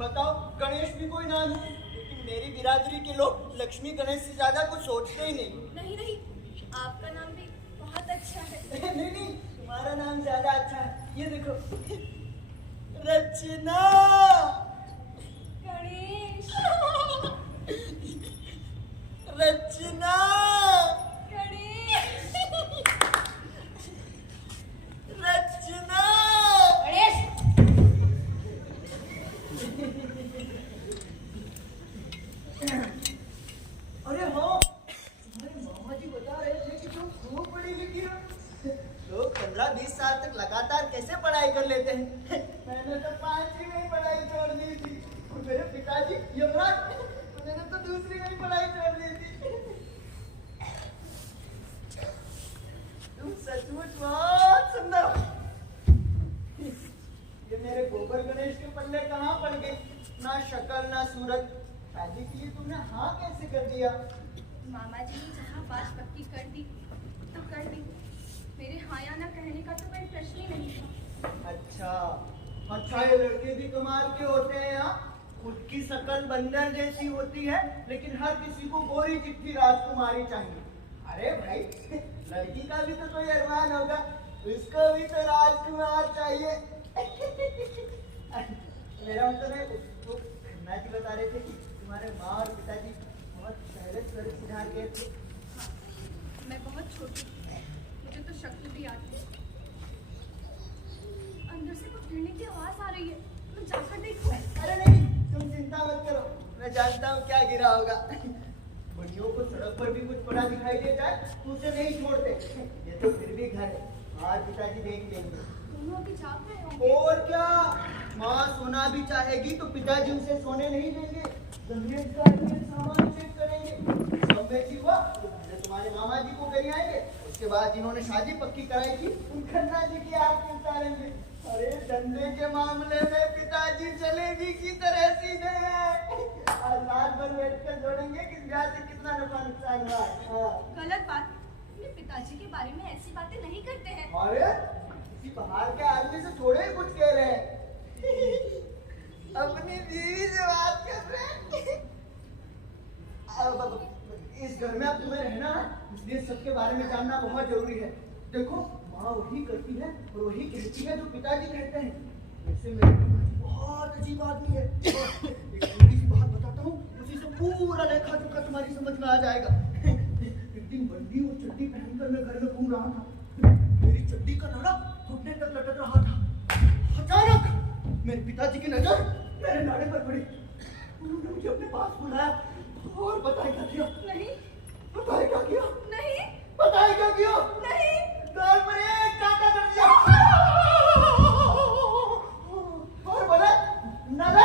बताओ, गणेश भी कोई नाम है, लेकिन मेरी बिरादरी के लोग लक्ष्मी गणेश से ज्यादा कुछ सोचते ही नहीं। नहीं नहीं, आपका नाम भी बहुत अच्छा है। नहीं नहीं, तुम्हारा नाम ज्यादा अच्छा है। ये देखो, रचना। गणेश। रचना। गणेश। रचना। गणेश। अरे हाँ, तुम्हारे मामा जी बता रहे थे कि तुम खूब पढ़ी लिखी हो। लोग 15-20 साल तक लगातार कैसे पढ़ाई कर लेते हैं। मैंने तो 5वीं में ही पढ़ाई छोड़ दी थी। और मेरे पिताजी यमराज, उन्होंने तो 2री में ही पढ़ाई छोड़ दी थी। तुम सचमुच बहुत सुंदर हो। ये मेरे गोबर गणेश के पल्ले कहाँ पड़ गए? ना शक्ल ना सूरत। शादी के लिए तुमने हाँ कैसे कर दिया? मामा जी ने जहाँ बात पक्की कर दी तो कर दी। मेरे हाँ या ना कहने का तो कोई प्रश्न ही नहीं था। अच्छा, ये लड़के भी कमाल के होते हैं। यहाँ खुद की शक्ल बंदर जैसी होती है, लेकिन हर किसी को गोरी चिट्ठी राजकुमारी चाहिए। अरे भाई, लड़की का भी तो कोई अरमान होगा, उसको भी तो राजकुमार चाहिए। मेरा मतलब है, उसको खन्ना जी बता रहे थे कि तुम्हारे माँ और पिताजी बहुत पहले सुधार गए थे। हाँ, मैं बहुत छोटी थी, मुझे तो शक्ल भी याद है। अंदर से कुछ गिरने की आवाज आ रही है, मैं जाकर देखूं। अरे नहीं, तुम चिंता मत करो, मैं जानता हूँ क्या गिरा होगा। बड़ियों को सड़क पर भी कुछ पड़ा दिखाई दे जाए तो उसे नहीं छोड़ते। ये तो फिर भी घर है, आज पिताजी देख लेंगे। दोनों अभी जाग रहे होंगे। और क्या, माँ सोना भी चाहेगी तो पिताजी उसे सोने नहीं देंगे। जमीन का सामान चेक करेंगे। सब बेची हुआ तो पहले तुम्हारे मामा जी को कहीं आएंगे, उसके बाद जिन्होंने शादी पक्की कराई थी उन खन्ना जी की आरती उतारेंगे। अरे धंधे के मामले में पिताजी जलेबी की तरह सीधे हैं। आज रात भर बैठ कर जोड़ेंगे किस ब्याह से कितना नफा नुकसान हुआ है। गलत बात, अपने पिताजी के बारे में ऐसी बातें नहीं करते हैं। अरे किसी बाहर के आदमी से थोड़े ही कुछ कह रहे हैं। अपनी बीवी से बात कर रहे हैं। अब इस घर में अब तुम्हें रहना है, इसलिए सबके बारे में जानना बहुत जरूरी है। देखो, माँ वही करती है और वही कहती है जो पिताजी कहते हैं। वैसे मेरे पिताजी बहुत अजीब आदमी है। एक छोटी सी बात बताता हूँ, उसी से पूरा लेखा जोखा तुम्हारी समझ में आ जाएगा। एक दिन बंदी और चड्डी पहनकर मैं घर में घूम रहा था। मेरी चड्डी का नाड़ा घुटने तक लटक रहा था। अचानक मेरे पिताजी की नजर मेरे नाड़े पर पड़ी। उन्होंने मुझे अपने पास बुलाया और बताया क्या किया? नहीं। बताया क्या किया? नहीं। बताया क्या किया? नहीं। गाल पर एक कांटा कर दिया। और बोले, नाला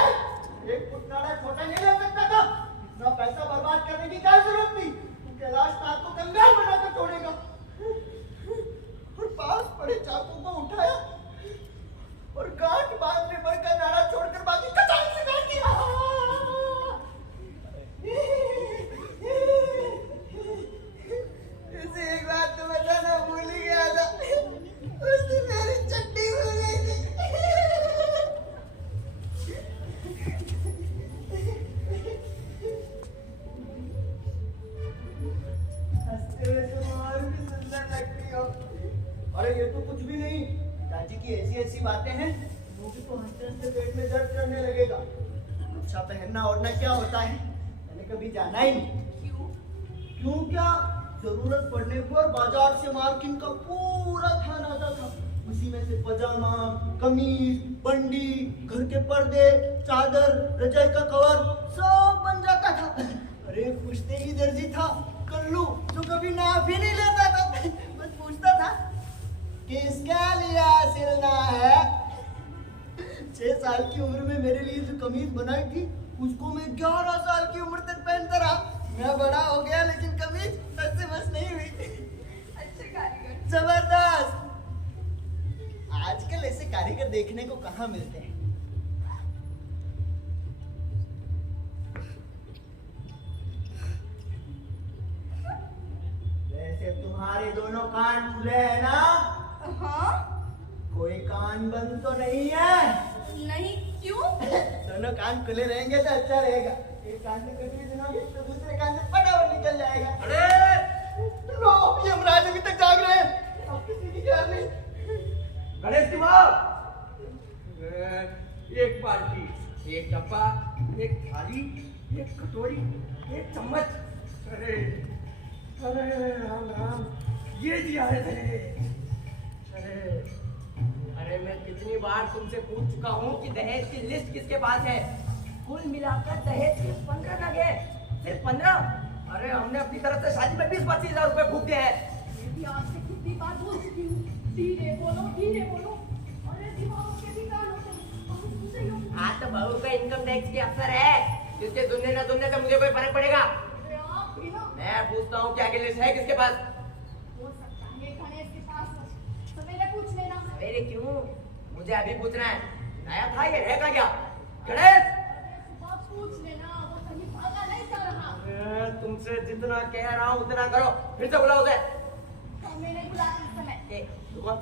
एक फुट नाला छोटा नहीं ले सकता था। इतना पैसा बर्बाद करने की क्या जरूरत थी? कैलाश नाथ को कंगाल बनाकर छोड़ेगा। और पास पड़े चाकू को उठाया अरे ये तो कुछ भी नहीं, पिताजी की ऐसी ऐसी बातें हैं, मुझे तो हंसते हंसते पेट में दर्द करने लगेगा। अच्छा पहनना ओढ़ना क्या होता है मैंने कभी जाना ही नहीं। क्यों? क्यों क्या, जरूरत पड़ने पर बाजार से मार्किन का पूरा थान आता था, उसी में से पजामा, कमीज, बंडी, घर के पर्दे, चादर, रजाई का कवर सब बन जाता था। अरे पूछते ही दर्जी था कल्लू, जो कभी नाप ही नहीं लेता था, बस पूछता था किसका लिया सिलना है। 6 साल की उम्र में मेरे लिए जो कमीज बनाई थी उसको मैं 11 साल की उम्र तक पहनता रहा। मैं बड़ा हो गया लेकिन कमीज बस से बस नहीं हुई। अच्छे कारीगर। जबरदस्त। आजकल ऐसे कारीगर देखने को कहाँ मिलते हैं। वैसे तुम्हारे दोनों कान खुले हैं ना? हाँ? कोई कान बंद तो नहीं है? नहीं, क्यों? दोनों कान खुले रहेंगे तो अच्छा रहेगा। एक कान से कटरी सुनोगे तो दूसरे कान से फटाफट निकल जाएगा। अरे लो, यमराज अभी तक जाग रहे हैं। अब किसी की ख्याल नहीं। गणेश की माँ, एक बाल्टी, एक डब्बा, एक थाली, एक कटोरी, एक चम्मच। अरे अरे राम राम, ये दिया है तेरे। अरे अरे मैं कितनी बार तुमसे पूछ चुका हूँ कि दहेज की लिस्ट किसके पास है। कुल मिलाकर दहेज के 15 नग है। सिर्फ 15? अरे हमने अपनी तरफ से शादी में 20-25 हजार रुपए फूक दिए हैं। मैं भी आपसे कितनी बार बोल चुकी हूँ, धीरे बोलो, धीरे बोलो। अरे दिमाग के भी कान होते हैं, बहुत सुनते ही हो। हाँ तो बहू का इनकम टैक्स के अफसर है, जिसके सुनने ना सुनने से मुझे कोई फर्क पड़ेगा। अरे आप भी ना, मैं पूछता हूँ क्या लिस्ट है किसके पास? हो सकता है गणेश के पास हो। सवेरे पूछ लेना। सवेरे क्यों? मुझे अभी पूछना है। नया था ये रहेगा क्या? गणेश! अरे सुबह पूछ लेना, वो कहीं भागा नहीं जा रहा। तुमसे जितना कह रहा हूँ उतना करो। फिर से बुलाओ उसे। हमें नहीं बुलाते इस समय। रुको।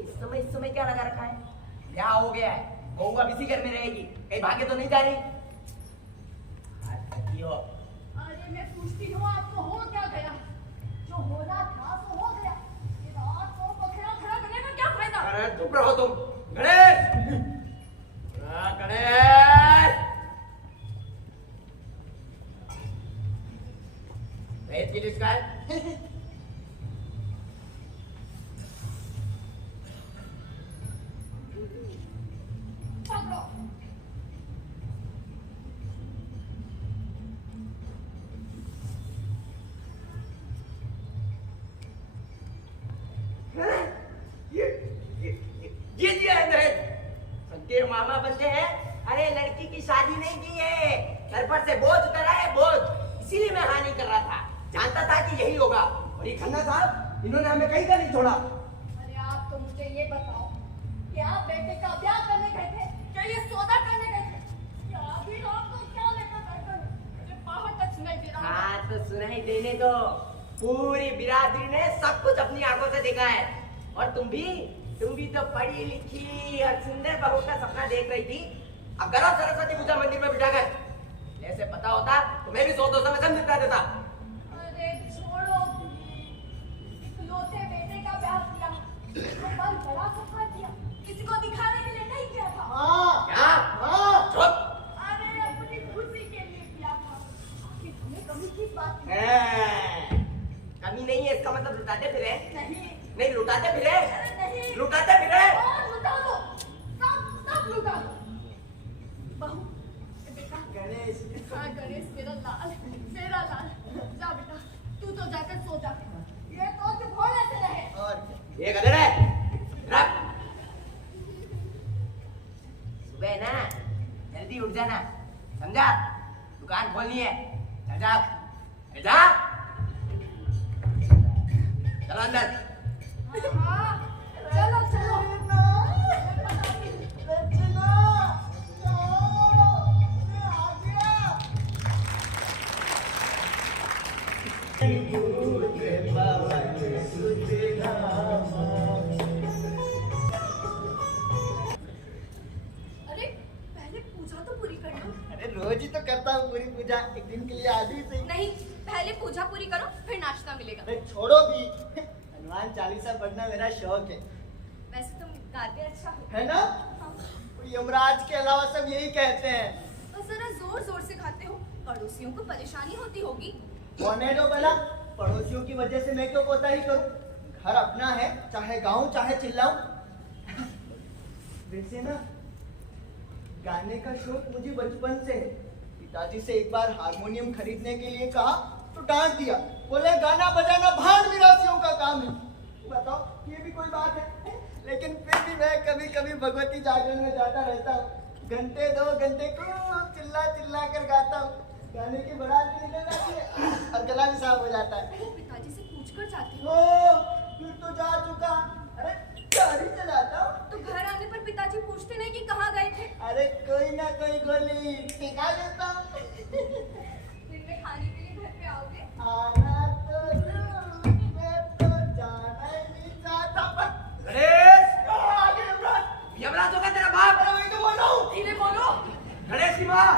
इस समय क्या लगा रखा है? ब्याह हो गया है, बहू अब इसी घर में रहेगी, कहीं भागे तो नहीं जा रही? हो। अरे मैं पूछती हूँ आपको हो क्या गया? जो होना था तो हो गया। ये रात को बखरा खड़ा करने का क्या फायदा? अरे चुप रहो तुम। गणेश! गणेश! दहेज की लिस्ट का है? पकड़ो। ये दिया है दहेज। सबके मामा बनते हैं। अरे लड़की की शादी नहीं की है, सर पर से बोझ उतरा है, बोझ। इसीलिए मैं हाँ नहीं कर रहा था, जानता था कि यही होगा। और ये खन्ना साहब, इन्होंने हमें कहीं का नहीं छोड़ा। अरे आप तो मुझे ये बताओ कि आप बेटे का ब्याह करने गए थे, क्या ये सौदा करने गए थे? क्या अभी रात को क्या लेकर बैठे हो? मुझे बाहर तक सुनाई दे रहा है। हाँ तो सुनाई देने दो। पूरी बिरादरी ने सब कुछ अपनी आंखों से देखा है। और तुम भी तो पढ़ी लिखी और सुंदर बहू का सपना देख रही थी। अब गलत सरस्वती पूजा मंदिर में बिठा कर ऐसे पता होता तो मैं भी 100-200 में सब निपटा देता। अरे छोड़ो, इकलौते बेटे का ब्याह किया, तो बल बड़ा सफा किया, किसी को दिखाने के लिए नहीं किया था। हाँ क्या? हाँ चुप! अरे अपनी खुशी के लिए किया था। आखिर हमें कमी किस बात की? कमी नहीं है इसका मतलब लुटाते फिरे? नहीं, लुटाते फिरे? अरे नहीं, लुटाते फिरे? और लुटा दो, सब लुटा दो। बहू, बेटा, गणेश हाँ गणेश मेरा लाल, जा बेटा, तू तो जाकर सो जा। ये तो चुप होने से रहे। और क्या? ये गधे है, रख। सुबह ना जल्दी उठ जाना, समझा? दुकान खोलनी है, चल जा, जा। चलो अंदर। हाँ, चलो चलो। अरे पहले पूजा तो पूरी कर लो। अरे रोज ही तो करता हूँ पूरी पूजा, एक दिन के लिए आधी सही। नहीं, पहले पूजा पूरी करो, फिर नाश्ता मिलेगा। अरे छोड़ो भी। हनुमान चालीसा पढ़ना मेरा शौक है। वैसे तुम गाते अच्छा हो। है ना? हाँ। यमराज के अलावा सब यही कहते हैं। तो जरा जोर जोर से खाते हो, पड़ोसियों को परेशानी होती होगी। होने दो भला, पड़ोसियों की वजह से मैं क्यों कोताही करूं? घर अपना है, चाहे गाऊं चाहे चिल्लाऊं। वैसे ना, गाने का शौक मुझे बचपन से है। पिताजी से एक बार हारमोनियम खरीदने के लिए कहा तो डांट दिया, बोले गाना बजाना भाड़ विरासियों का काम है। बताओ, ये भी कोई बात है? लेकिन फिर भी मैं कभी कभी भगवती जागरण में जाता रहता हूँ। घंटे 2 घंटे खूब चिल्ला चिल्ला कर गाता हूँ। गाने की बारात भी निकल जाती है और गला भी साफ हो जाता है। तो पिताजी से पूछ कर जाते हो। ओ, फिर तो जा चुका। अरे गाड़ी चलाता हूँ। तो घर आने पर पिताजी पूछते नहीं कि कहाँ गए थे? अरे कोई ना कोई गोली टिका देता हूँ। दिन में खाने के लिए घर पे आओगे? आना तो जरूर, मैं तो जाना ही नहीं चाहता, पर गणेश, आगे यमराज। यमराज होगा तेरा बाप। अरे वही तो बोल रहा हूँ। धीरे बोलो। गणेश की माँ।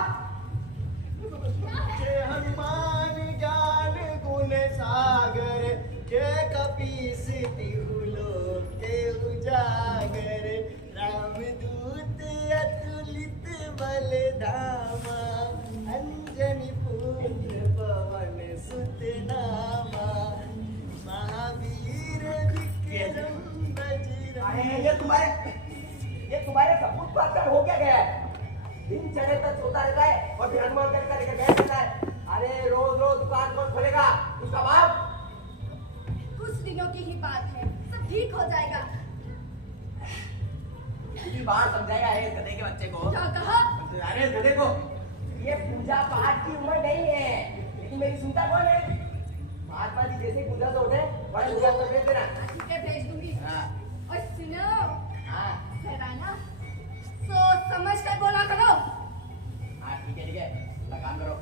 जय हनुमान ज्ञान गुण सागर, जय कपीस तिहु लोक के उजागर, रामदूत अतुलित बल धामा, अंजनी पुत्र पवन सुत नामा, महावीर विक्रम बजरंगी। ये तुम्हारे सबूत पर असर हो क्या गया है? दिन चढ़े तक सोता रहता है और फिर हनुमान कर करके बैठ रहता है। अरे रोज रोज दुकान कौन खोलेगा? उसका बाप। कुछ दिनों की ही बात है, सब ठीक हो जाएगा। कितनी बार समझाया है इस गधे के बच्चे को? क्या कहा? अरे गधे को, ये पूजा पाठ की उम्र नहीं है, लेकिन मेरी सुनता कौन है? महात्मा जी जैसे पूजा से उठे बड़ा पूजा तो भेज देना। ठीक है, भेज दूंगी। हाँ और सुनो, हाँ जरा ना सोच समझ कर बोला करो। हाँ, ठीक है, लगाम करो।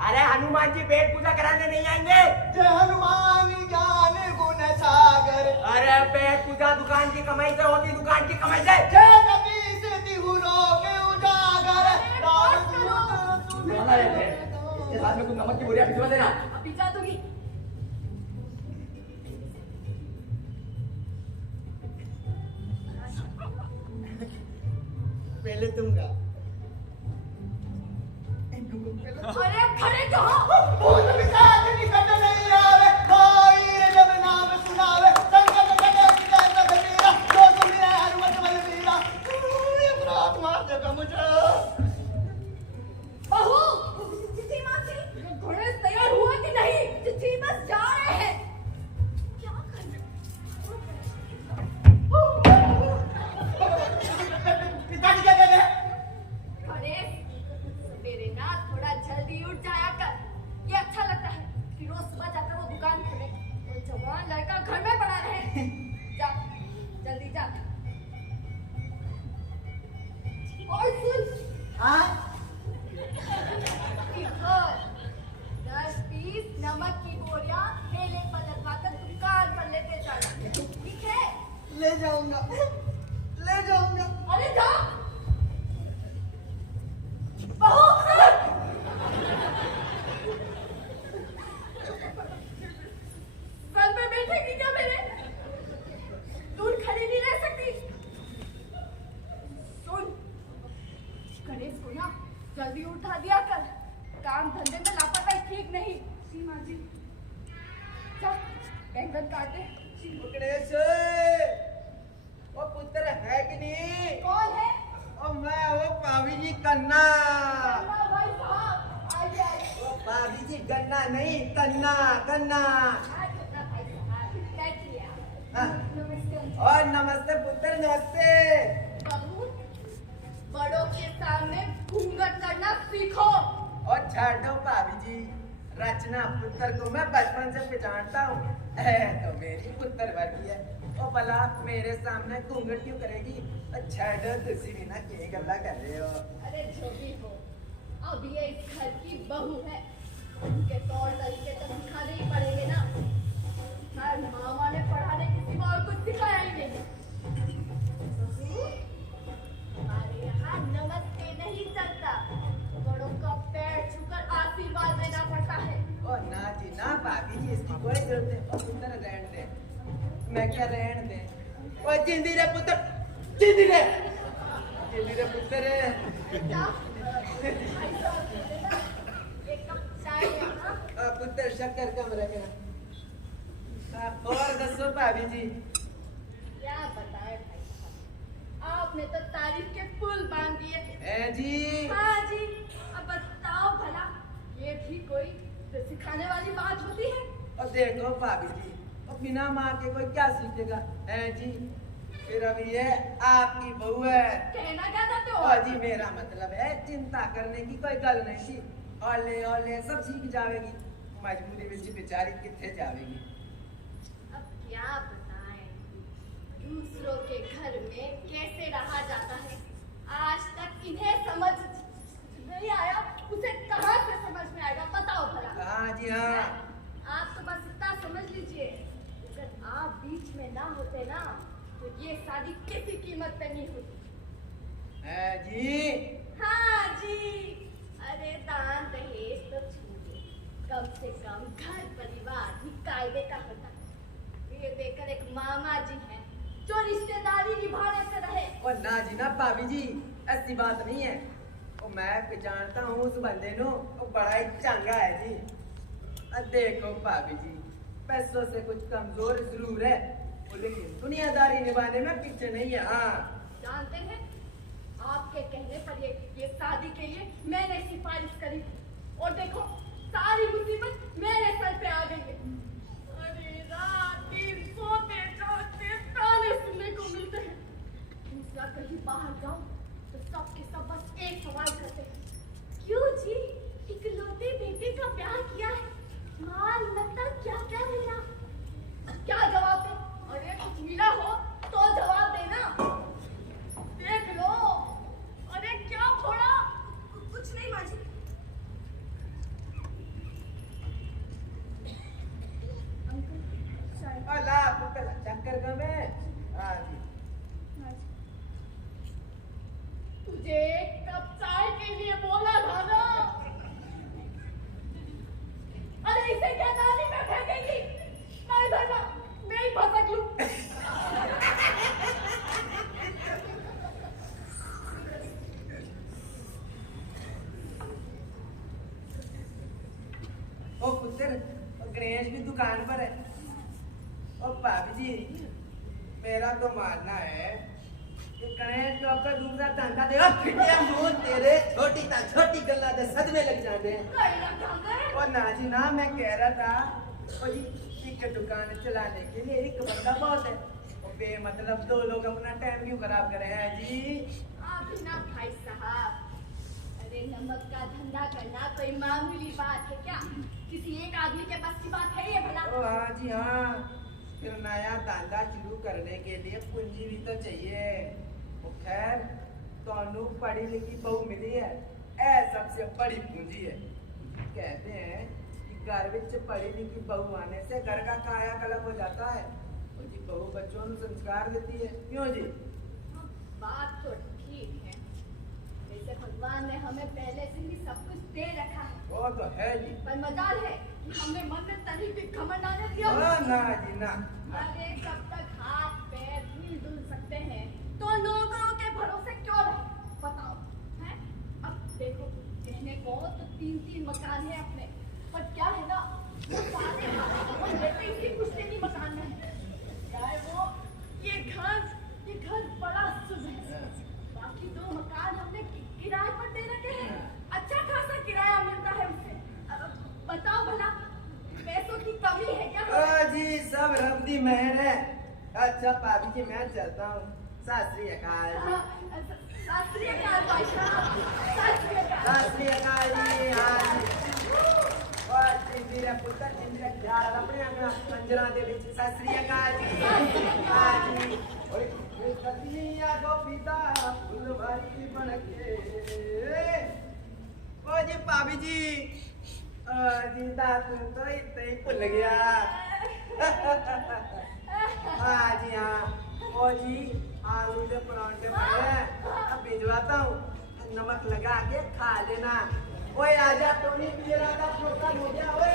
अरे हनुमान जी पेट पूजा कराने नहीं आएंगे। जय हनुमान ज्ञान गुण सागर, अरे पेट पूजा दुकान की कमाई से होती, दुकान की कमाई से। जय कपीस तिहु लोक के उजागर, रामदूत इसके साथ में कुछ नमक की बोरियां भिजवा देना। अभी जा दूंगी। पहले तुम गा। अरे खड़े क्यों हो? भूत पिशाच निकट नहीं आवे, कोई जब नाम सुनावे, संकट कटे विजय सब मेरा, जो तुम है हनुमत बलबीरा। यमराज मार देगा मुझे। बहू, चिट्ठी माँ की। ये घोड़े तैयार हुआ कि नहीं? चिट्ठी बस जा रहे हैं। क्या कर रहे पिताजी क्या कह रहे हैं? गणेश, सवेरे ना थोड़ा जल्दी उठ जाया कर। ये अच्छा लगता है कि रोज सुबह जाकर वो दुकान खोले, वो जवान लड़का घर में पड़ा रहे। जा, जल्दी जा। और सुन, हाँ? इधर 10-20 नमक की बोरियां मेले पर लगवाकर दुकान पर लेके जाना, ठीक है? ले जाऊंगा, ले जाऊंगा। अरे जा। बहू, सर पे बैठेगी क्या मेरे? दूर खड़ी नहीं रह सकती। सुन, गणेश को ना जल्दी उठा दिया कर। काम धंधे में लापरवाही ठीक नहीं। जी माँ जी। चल, बैंगन काटे। गणेश, वो पुत्र है कि नहीं? कौन है? ओ मैं वो पावी जी कन्ना। कन्ना भाई साहब, आइए आइए। वो पावी जी गन्ना नहीं, कन्ना कन्ना। आज कन्ना भाई साहब, बैठिए आप। हाँ। नमस्ते। और नमस्ते पुत्र, नमस्ते। बहू, बड़ों के सामने घूंघट करना सीखो। और छाड़ दो भाभी जी, रचना पुत्र को मैं बचपन से पहचानता हूँ। तो मेरी पुत्र वर्गी है। ओ भला मेरे सामने घूंघट क्यों करेगी? छाड़ो, तुसी भी ना क्या गल्ला कर रहे हो? अरे जो भी हो, अब ये इस घर की बहू है, उनके तौर तरीके तो सिखाने ही पड़ेंगे ना। हर मामा ने पढ़ाने के सिवा और कुछ सिखाया ही नहीं। बहू, हमारे यहाँ नमस्ते नहीं चलता, बड़ों का पैर छूकर आशीर्वाद लेना पड़ता है। ओ ना जी ना भाभी भाभी जी इसकी कोई जरूरत नहीं। ओ पुत्र रहने दे, मैं क्या रहने दे। ओ जिंदी रे पुत्र, जिंदी रे पुत्र। बेटा, भाई साहब बोले ना, एक कप चाय लेना। पुत्र शक्कर कम रखना। और दसो भाभी जी। क्या बताएं भाई साहब, आपने तो तारीफ के पुल बांध दिए थे। जी हाँ जी, अब बताओ भला, ये भी कोई सिखाने वाली बात होती है? और देखो भाभी जी, और बिना माँ के कोई क्या सीखेगा है जी। फिर अब ये आपकी बहू है। कहना क्या चाहते हो? और जी मेरा मतलब है चिंता करने की कोई गल नहीं थी। ओले सब सीख जाएगी, मजबूरी में बेचारी कितने जाएगी। अब क्या बताएं, दूसरों के घर में कैसे रहा जाता है, आज तक इन्हें समझ नहीं आया, उसे कहाँ से समझ में आएगा, बताओ भला। हाँ जी हाँ। आप तो बस इतना समझ लीजिए, अगर आप बीच में ना होते ना, तो ये शादी किसी कीमत पे नहीं होती। है जी। हाँ जी, अरे दान दहेज तो छूटे, कम से कम घर परिवार भी कायदे का होता है। ये देखकर एक मामा जी हैं जो रिश्तेदारी निभाने से रहे। और ना जी ना भाभी जी, ऐसी बात नहीं है। और मैं पहचानता हूँ उस बंदे नो, वो बड़ा ही चंगा है जी। देखो भाभी जी, पैसों से कुछ कमजोर जरूर है, लेकिन दुनियादारी निभाने में पीछे नहीं है। हाँ जानते हैं, आपके कहने पर ये शादी के लिए मैंने सिफारिश करी थी, और देखो सारी मुसीबत मेरे सर पे आ गई है। अरे रात दिन सोते जागते ताने सुनने को मिलते हैं। दूसरा कहीं बाहर जाओ तो सबके सब बस एक सवाल करते हैं, क्यों जी इकलौते बेटे का ब्याह किया है, माल लगता क्या क्या मिला? क्या जवाब दे? अरे कुछ मिला हो तो जवाब देना। देख लो, अरे क्या फोड़ा? कुछ नहीं माँ जी। अंकल चाय। अला पुत्र चक्कर गमे। हाँ जी। तुझे एक कप चाय के लिए बोला था ना? अरे इसे क्या नाली में फेंकेगी? मैं इधर ना, मैं ही फंसक लूं। ओ पुत्र, गणेश भी दुकान पर है। ओ भाभी जी, मेरा तो मानना है कि गणेश को अपना दूसरा टांका देगा, फिटिया मुंह तेरे छोटी गल्ला दे सदमे लग जाने। कहीं ना जानते हैं? और ना जी ना, मैं कह रहा था ओ जी, एक दुकान चलाने के लिए एक बंदा बहुत है, और बेमतलब दो लोग अपना टाइम क्यों खराब करे हैं जी। आप ही ना भाई साहब, अरे नमक का धंधा करना कोई मामूली बात है क्या? किसी एक आदमी के बस की बात है ये भला? ओ हाँ जी हाँ, फिर नया धंधा शुरू करने के लिए पूंजी भी तो चाहिए। वो खैर तोनू पढ़ी लिखी बहू मिली है, ऐ सबसे बड़ी पूंजी है। कहते हैं कि घर विच पढ़ी लिखी बहू आने से घर का कायाकल्प हो जाता है। और जी बहू बच्चों को संस्कार देती है, क्यों जी? बात तो ठीक है, वैसे भगवान ने हमें पहले से ही सब कुछ दे रखा है, वो तो है जी। पर मजाल है कि हमने मन में तनी भी घमंड आने दिया। ना जी ना। अरे कब तक हाथ पैर हिल डुल सकते हैं तो लोगों के भरोसे क्यों रहे? बताओ हैं? अब देखो, कहने को तो 3-3 मकान है अपने, पर क्या है ना, वो सारे रहते इसी पुश्तैनी मकान में है। क्या है वो, ये घर बड़ा शुभ है। बाकी 2 मकान हमने किराए पर दे रखे हैं, अच्छा खासा किराया मिलता है उससे। अब बताओ भला, पैसों की कमी है क्या? ओ जी सब रब दी मेहर है। अच्छा भाभी जी मैं चलता हूँ, सत श्री अकाल जी। सत श्री अकाल भाई साहब, सत श्री अकाल। सत श्री अकाल जी। हाँ जी। और मेरा पुत्र इंद्र ख्याल अपने अंगना पंजरा दे विच सत श्री अकाल जी। हाँ जी। और कतिया गोपीता फुलवारी बनके। ओ जी भाभी जी, जी दांत तो इतना ही भूल गया। हाँ जी हाँ। ओ जी आलू के परांठे बने हैं, अब भिजवाता हूँ, नमक लगा के खा लेना। ओए आजा, तो नहीं मेरा का प्रोग्राम हो गया। ओए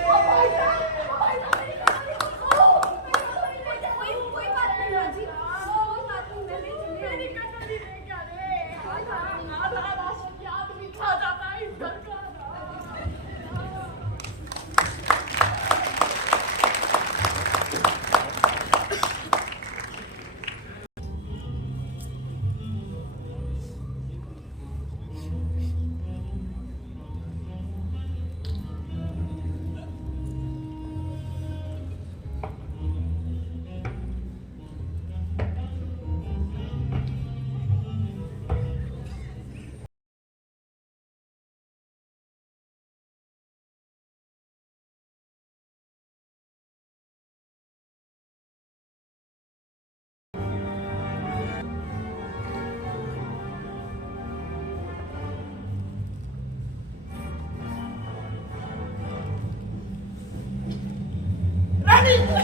2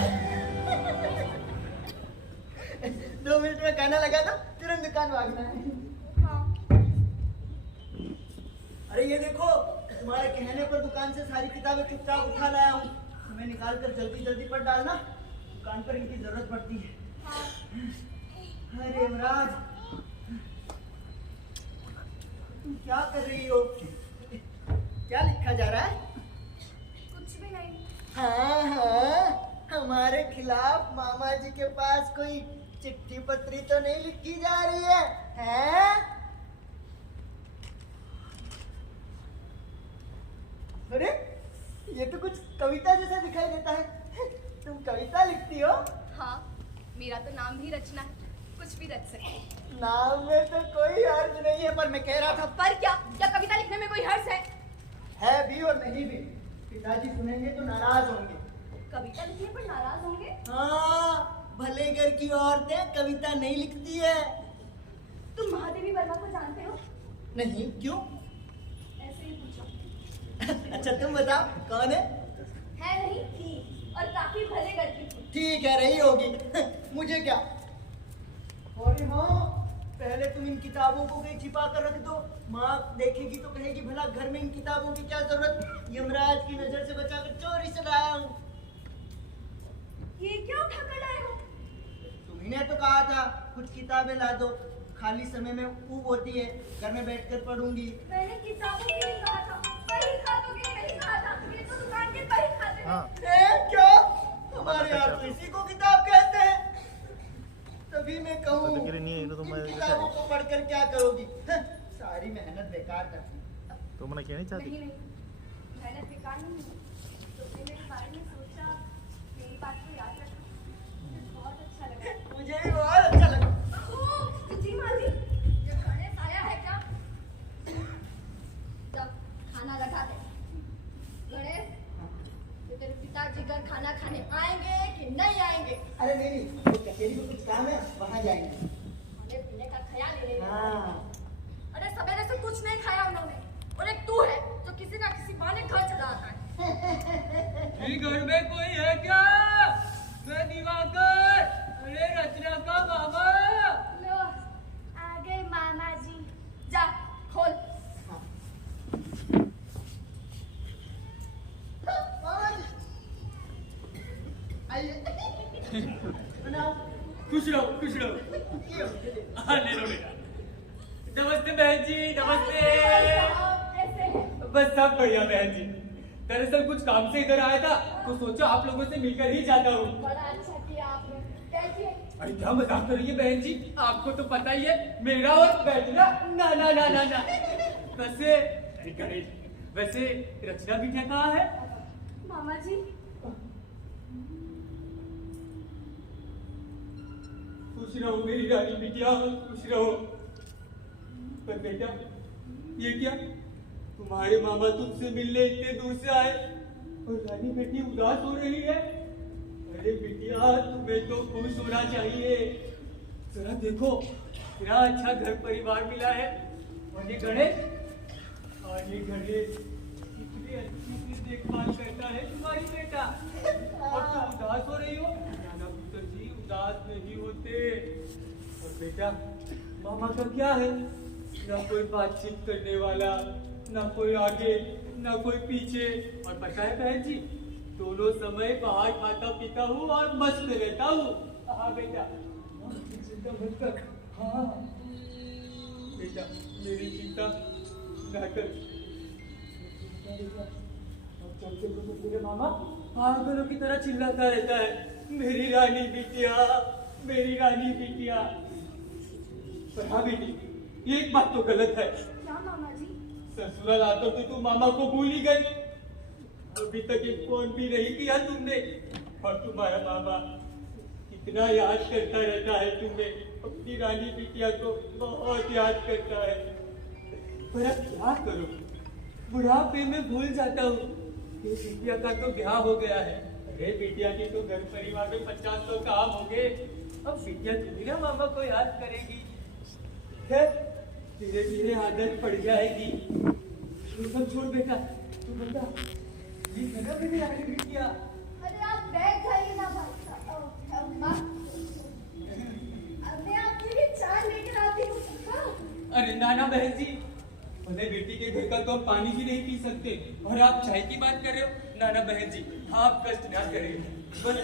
मिनट में गाना लगा दो, तुरंत दुकान भागना है। हाँ। अरे ये देखो, तुम्हारे कहने पर दुकान से सारी किताबें चुपचाप उठा लाया हूँ। तुम्हें निकाल कर जल्दी जल्दी पढ़ डालना, दुकान पर इनकी जरूरत पड़ती है। हाँ। अरे यमराज, तुम क्या कर रही हो? क्या लिखा जा रहा है? कुछ भी नहीं। हाँ हाँ, हमारे खिलाफ मामा जी के पास कोई चिट्ठी पत्री तो नहीं लिखी जा रही है, हैं? अरे ये तो कुछ कविता जैसा दिखाई देता है। तुम कविता लिखती हो? हाँ, मेरा तो नाम भी रचना है, कुछ भी रच सकते। नाम में तो कोई हर्ज नहीं है, पर मैं कह रहा था। पर क्या क्या कविता लिखने में कोई हर्ष है भी और नहीं भी। पिताजी सुनेंगे तो नाराज होंगे। कविता लिखने पर नाराज होंगे? हाँ, भले घर की औरतें कविता नहीं लिखती है। तुम महादेवी वर्मा को जानते हो? नहीं, क्यों? ऐसे ही पूछा। अच्छा तुम बताओ, कौन है? नहीं थी, और काफी भले घर की थी। ठीक है, रही होगी। मुझे क्या। अरे हाँ, पहले तुम इन किताबों को कहीं छिपा कर रख दो। माँ देखेगी तो कहेगी भला घर में इन किताबों की क्या जरूरत, यमराज की नजर से बचाकर चोरी से लाया हूँ। ये क्या उठा कर लाए हो? तुम्ही तो कहा था कुछ किताबें ला दो, खाली समय में ऊब होती है, घर में बैठकर पढ़ूंगी। मैंने किताबों के लिए कहा था, बही खातोगे नहीं कहा था। ये तो दुकान के बही खाते हैं। क्या? हमारे यहाँ तो इसी को किताब कहते हैं। तभी मैं कहूँ, इन किताबों को पढ़कर क्या करोगी? सारी मेहनत बेकार कर दी। तो मैंने कहना चाहती नहीं नहीं, मेहनत बेकार नहीं है। तुमने मेरे बारे में सोचा, मेरी बात को याद रखा, मुझे बहुत अच्छा लगा। मुझे भी बहुत अच्छा लगा। जी माँ जी, ये गणेश आया है क्या? जब खाना रखा दे। गणेश, ये तेरे पिताजी घर खाना खाने आएंगे कि नहीं आएंगे? अरे नहीं, वो कचेरी में कुछ काम है, वहाँ जाएंगे। खाने पीने का ख्याल ले लेना। हाँ। अरे सवेरे से कुछ नहीं खाया उन्होंने, और एक तू है जो किसी ना किसी बहाने घर चला आता है। घर में कोई है क्या? मैं दिवाकर, अरे रचना का मामा। लो, आ गए मामा जी। जा खोल। आइए, बनाओ। खुश रहो, खुश रहो। हाँ, ले लो बेटा। नमस्ते बहन जी, नमस्ते। कैसे हैं? बस सब बढ़िया बहन जी। दरअसल कुछ काम से इधर आया था, तो सोचा आप लोगों से मिलकर ही जाता हूँ। बड़ा अच्छा किया आपने। कैसी है? अरे क्या मजाक कर रही है बहन जी, आपको तो पता ही है मेरा और बैठना ना ना ना ना ना। वैसे वैसे रचना बिटिया कहाँ है? मामा जी, खुश रहो मेरी रानी बिटिया, खुश रहो। पर बेटा ये क्या, तुम्हारे मामा तुमसे मिलने इतने दूर से आए और रानी बेटी उदास हो रही है। अरे बिटिया, तुम्हें तो खुश होना चाहिए। जरा देखो कितना अच्छा घर परिवार मिला है। और ये गणेश कितनी अच्छी सी देखभाल करता है तुम्हारी बेटा। और तुम उदास हो रही हो? ना पुत्र जी, उदास नहीं होते। और बेटा मामा का क्या है, ना कोई बातचीत करने वाला, ना कोई आगे ना कोई पीछे। और पता है बहन जी, दोनों समय बाहर खाता पीता हूँ और मस्त रहता हूँ। हाँ बेटा, चिंता मत कर। हाँ बेटा, मेरी चिंता ना कर। मेरे मामा पागलों की तरह चिल्लाता रहता है, मेरी रानी बिटिया, मेरी रानी बिटिया। पर हाँ बेटी, एक बात तो गलत है। क्या मामा जी? ससुराल आकर तो तुम मामा को भूल ही गई। अभी तक एक फोन भी नहीं किया तुमने। और तुम्हारा मामा कितना याद करता रहता है तुम्हें, अपनी रानी बिटिया को बहुत याद करता है। पर अब क्या करूं, बुढ़ापे में भूल जाता हूँ कि बिटिया का तो ब्याह हो गया है। अरे बिटिया के तो घर परिवार में 50 तो काम हो गए। अब बिटिया तुम्ही ना मामा को याद करेगी। धीरे धीरे आदत पड़ जाएगी। तू सब छोड़ बेटा, तू बता ये जगह भी नहीं आ रही बिटिया। अरे आप बैठ जाइए ना भाई। नाना बहन जी, उन्हें बेटी के घर का तो हम पानी भी नहीं पी सकते और आप चाय की बात कर रहे हो। नाना बहन जी, आप कष्ट ना करें, बस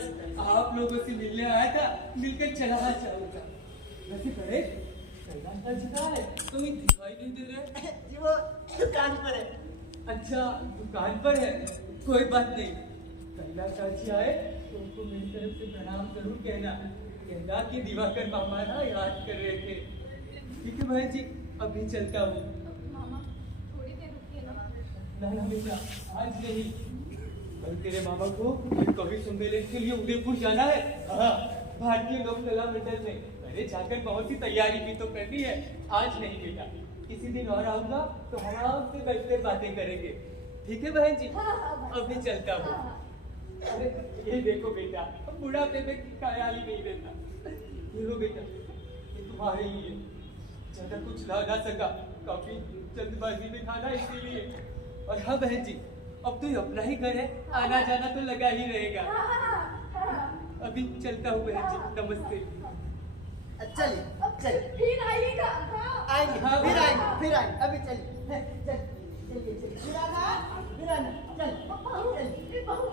आप लोगों से मिलने आया था, मिलकर चला जाऊंगा। वैसे बड़े कैलाश चाची कहाँ है? तुम्हें दिखाई नहीं दे रहे। जी वो दुकान पर है। अच्छा, दुकान पर है, कोई बात नहीं। कैलाश चाची आए तो उनको मेरी तरफ से प्रणाम जरूर कहना कि दिवाकर मामा ना याद कर रहे थे। ठीक है बहन जी, अभी चलता हूँ। मामा थोड़ी देर रुकिए ना। ना बेटा, आज नहीं, कल तेरे मामा को एक कवि सम्मेलन के लिए उदयपुर जाना है। हाँ, भारतीय लोक कला मंडल में। अरे जाकर बहुत सी तैयारी भी तो करनी है। आज नहीं बेटा, किसी दिन और आऊंगा तो आराम से बैठकर बातें करेंगे। ठीक है बहन जी, अभी चलता हूँ। अरे ये देखो बेटा, बुढ़ापे में ख्याल ही नहीं रहता। ये लो बेटा, ये तुम्हारे लिए। ज्यादा कुछ ला ना सका, काफी जल्दबाजी में खाना इसीलिए। और हाँ बहन जी, अब तो ये अपना ही घर है, आना जाना तो लगा ही रहेगा। अभी चलता हूँ बहन जी, नमस्ते। चलिए चलिए, फिर आइएगा। हाँ। आएंगे, हाँ, फिर हाँ। आएंगे, फिर आएंगे। अभी चलिए चलिए, फिर आना चल चल। बहू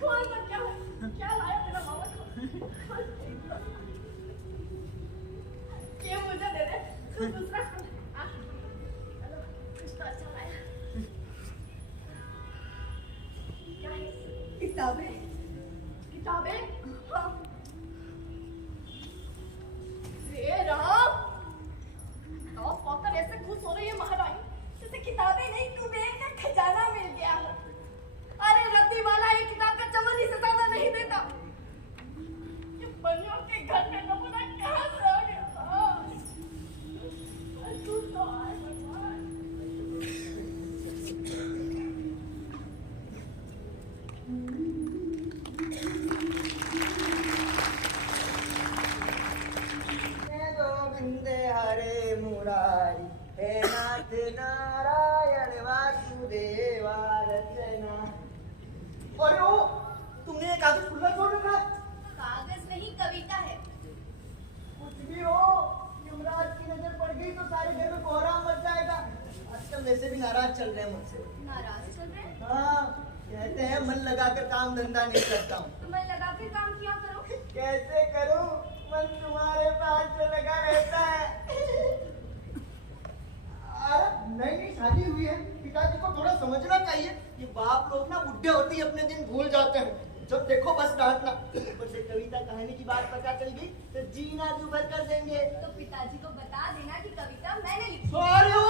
कौन सा क्या लाया मेरा मामा को? ये मुझे दे दे, तू दूसरा चलो, कुछ तो अच्छा लाया। क्या है? किताबें? हाँ। रे राम, तो पौकर ऐसे खुश हो रही है महारानी जैसे किताबें नहीं, कुबेर का खजाना मिल गया हो। अरे रद्दी वाला ये किताब का चमन ही से ज्यादा नहीं देता। ये बनियों के घर का नमूना कहाँ से आ गया? तू तो आए भगवान। गोविंद हरे मुरारी, हे नाथ नारायण वासुदेवा रचना। और वो तुमने ये कागज खुला छोड़ रखा है? कागज नहीं, कविता है। कुछ भी हो, युवराज की नजर पड़ गई तो सारे घर में कोहराम मच जाएगा। आजकल वैसे भी नाराज चल रहे हैं मुझसे। नाराज चल रहे हैं? हाँ, कहते हैं मन लगाकर काम धंधा नहीं करता हूँ। तो मैं लगा के काम किया करो। कैसे करूं, मन तुम्हारे पास तो लगा रहता है। अरे नहीं नहीं, शादी हुई है, पिताजी को थोड़ा समझना चाहिए। ये बाप लोग ना बुढ़े होते ही अपने दिन भूल जाते हैं, जब देखो बस डांटना। ऊपर से कविता कहानी की बात पता चल गई तो जीना दुभर कर देंगे। तो पिताजी को बता देना कि कविता मैंने लिखी। अरे ओ,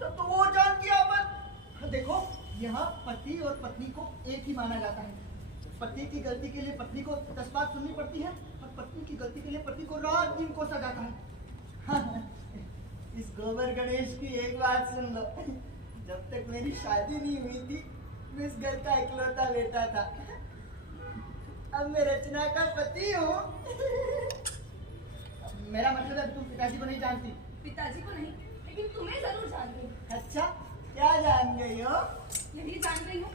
तो वो जान दिया अपन। देखो, यहाँ पति और पत्नी को एक ही माना जाता है। पति की गलती के लिए पत्नी को 10 बात सुननी पड़ती है और पत्नी की गलती के लिए पति को रात दिन कोसा जाता है। इस गोबर गणेश की एक बात सुन लो। जब तक मेरी शादी नहीं हुई थी, मैं इस घर का इकलौता बेटा था। अब मैं रचना का पति हूँ। मेरा मतलब है तुम पिताजी को नहीं जानती। पिताजी को नहीं, लेकिन तुम्हें जरूर जानती हूँ। अच्छा, क्या जान गई हो? यही जान रही हूँ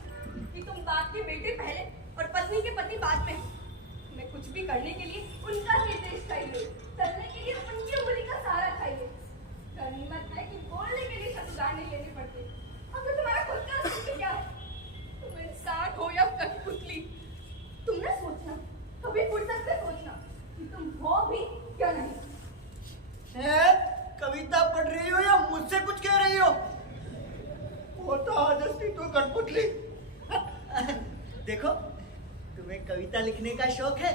कि तुम बाप के बेटे पहले और पत्नी के पति बाद में। मैं कुछ भी करने के लिए उनका निर्देश चाहिए, करने के लिए उनकी उंगली का सहारा चाहिए। गनीमत है कि बोलने के लिए शब्द नहीं लेने पड़ते। अब तो तुम्हारा खुद का अस्तित्व क्या है? तुम इंसान हो या कठपुतली, तुमने सोचना, कभी फुर्सत से सोचना कि तुम हो भी क्या नहीं। कविता पढ़ रही हो या मुझसे कुछ कह रही हो? वो तो आजस्ती तू कठपुतली। देखो, तुम्हें कविता लिखने का शौक है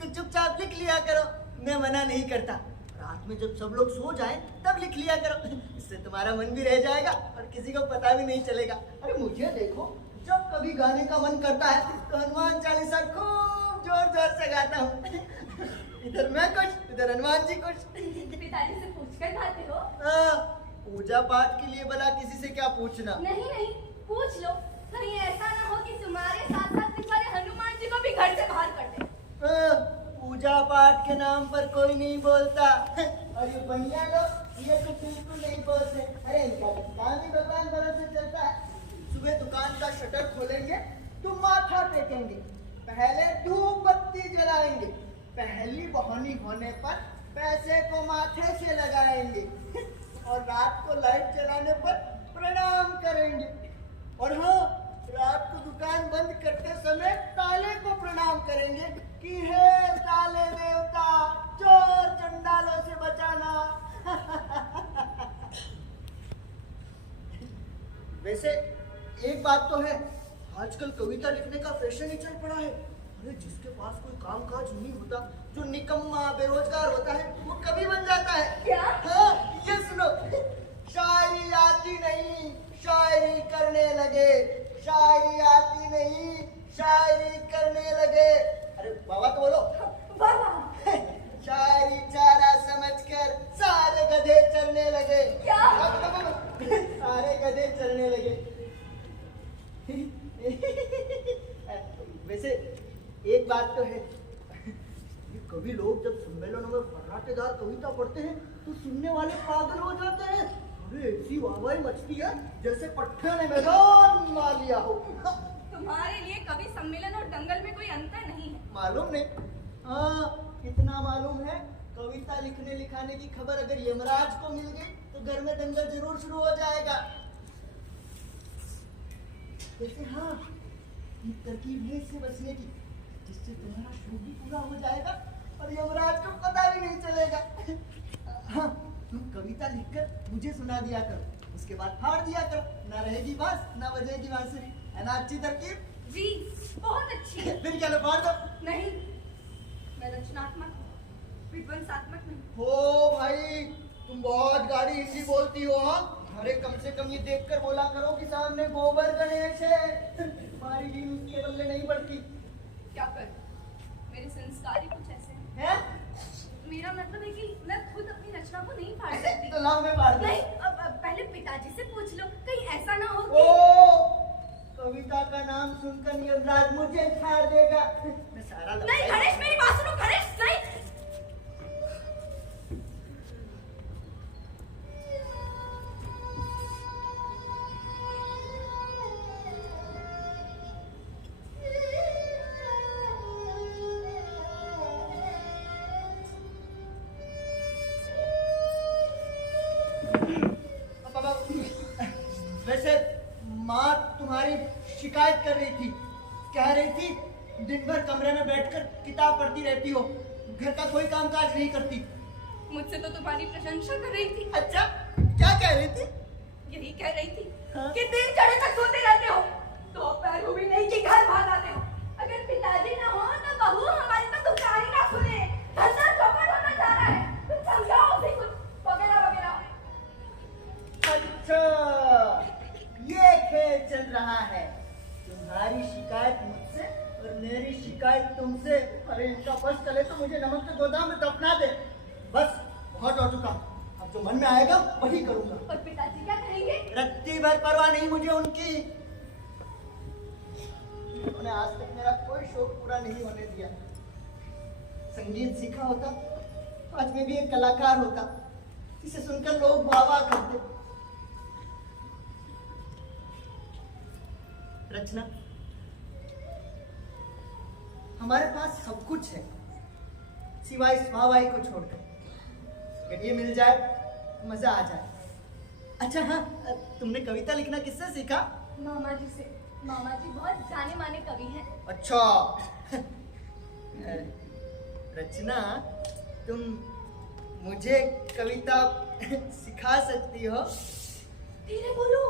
तो चुपचाप लिख लिया करो, मैं मना नहीं करता। रात में जब सब लोग सो जाएं तब लिख लिया करो, इससे तुम्हारा मन भी रह जाएगा और किसी को पता भी नहीं चलेगा। अरे मुझे देखो, जब कभी गाने का मन करता है तो हनुमान चालीसा खूब जोर जोर से गाता हूँ। इधर मैं कुछ, इधर हनुमान जी कुछ। पिताजी से पूछकर गाते हो? पूजा पाठ के लिए भला किसी से क्या पूछना? नहीं नहीं, पूछ लो। कहीं ऐसा ना हो कि तुम्हारे साथ साथ तुम्हारे हनुमान जी को भी घर से बाहर कर दे। पूजा पाठ के नाम पर कोई नहीं बोलता। और ये बनिया लोग, ये तो बिल्कुल नहीं बोलते। अरे इनका दुकान ही भगवान भरोसे चलता है। सुबह दुकान का शटर खोलेंगे तो माथा टेकेंगे, पहले धूप बत्ती जलाएंगे, पहली बहानी होने पर पैसे को माथे से लगाएंगे। और रात को लाइट जलाने पर प्रणाम करेंगे। और हाँ, रात को दुकान बंद करते समय ताले को प्रणाम करेंगे कि हे ताले देवता, चोर चंडालों से बचाना। वैसे एक बात तो है, आजकल कविता लिखने का फैशन ही चल पड़ा है। अरे जिसके पास कोई काम काज नहीं होता, जो निकम्मा बेरोजगार होता है, वो कवि बन जाता है। क्या? हाँ, ये सुनो, शायरी आती नहीं, शायरी करने लगे, शायरी आती नहीं, शायरी करने लगे। अरे बाबा तो बोलो। बाबा शायरी चारा समझकर सारे गधे चलने लगे। क्या? सारे गधे चलने लगे। वैसे एक बात तो है, ये कवि लोग जब सम्मेलनों में फर्राटेदार कविता पढ़ते हैं तो सुनने वाले पागल हो जाते हैं। अरे ऐसी वाहवाही मचती है जैसे पट्टे ने मैदान मार लिया हो। तुम्हारे लिए कवि सम्मेलन और दंगल में कोई अंतर नहीं है। मालूम नहीं? हाँ, इतना मालूम है, कविता लिखने लिखाने की खबर अगर यमराज को मिल गई तो घर में दंगल जरूर शुरू हो जाएगा। वैसे हाँ, एक तरकीब है इससे बचने की, जिससे तुम्हारा शौक भी पूरा हो जाएगा और यमराज को पता भी नहीं चलेगा। हाँ, तुम कविता लिखकर मुझे सुना दिया करो, उसके बाद फाड़ दिया करो, ना रहेगी बांस ना बजेगी बांसुरी। है ना अच्छी तरकीब? जी बहुत अच्छी है। फिर क्या लो, फाड़ दो। नहीं, मैं रचनात्मक हूँ, विध्वंसात्मक नहीं। हो भाई, तुम बहुत गाड़ी हिंदी बोलती हो। हाँ, अरे कम से कम ये देखकर बोला करो कि सामने गोबर गणेश है। हमारी नींद उसके बदले नहीं बढ़ती। क्या कर, मेरे संस्कार ही कुछ ऐसे हैं। हैं? मेरा मतलब है कि मैं खुद अपनी रचना को नहीं फाड़ सकती। तो लाओ मैं फाड़ दूं। नहीं, अब पहले पिताजी से पूछ लो, कहीं ऐसा ना हो ओ, कि कविता का नाम सुनकर यमराज मुझे फाड़ देगा। मैं सारा नहीं गणेश, मेरी बात सुनो गणेश, नहीं। वैसे माँ तुम्हारी शिकायत कर रही थी, कह रही थी दिन भर कमरे में बैठकर किताब पढ़ती रहती हो, घर का कोई कामकाज नहीं करती। मुझसे तो तुम्हारी प्रशंसा कर रही थी। अच्छा, क्या कह रही थी? यही कह रही थी हाँ? कि दिन चढ़े तक सोते रहते हो, तो पैर भी नहीं कि घर भाग आते हो। अगर पिताजी ना हो तो बहू हमारी तो दुकान ही ना खुले, धंधा चौपट होना जा रहा है। तुम समझाओ उसे कुछ वगैरह वगैरह। अच्छा, ये खेल चल रहा है, तुम्हारी शिकायत मुझसे और मेरी शिकायत तुमसे। अरे इनका बस चले तो मुझे नमक के गोदाम में दफना दे। बस बहुत हो चुका, अब जो मन में आएगा वही करूंगा। और पिताजी क्या कहेंगे? रत्ती भर परवाह नहीं मुझे उनकी। उन्होंने आज तक मेरा कोई शौक पूरा नहीं होने दिया। संगीत सीखा होता तो आज मैं भी एक कलाकार होता, जिसे सुनकर लोग वाह वाह करते। रचना, हमारे पास सब कुछ है सिवाय इस वाहवाही को छोड़कर। अगर ये मिल जाए तो मजा आ जाए। अच्छा हाँ, तुमने कविता लिखना किससे सीखा? मामा जी से। मामा जी बहुत जाने माने कवि हैं। अच्छा। रचना, तुम मुझे कविता सिखा सकती हो? धीरे बोलो,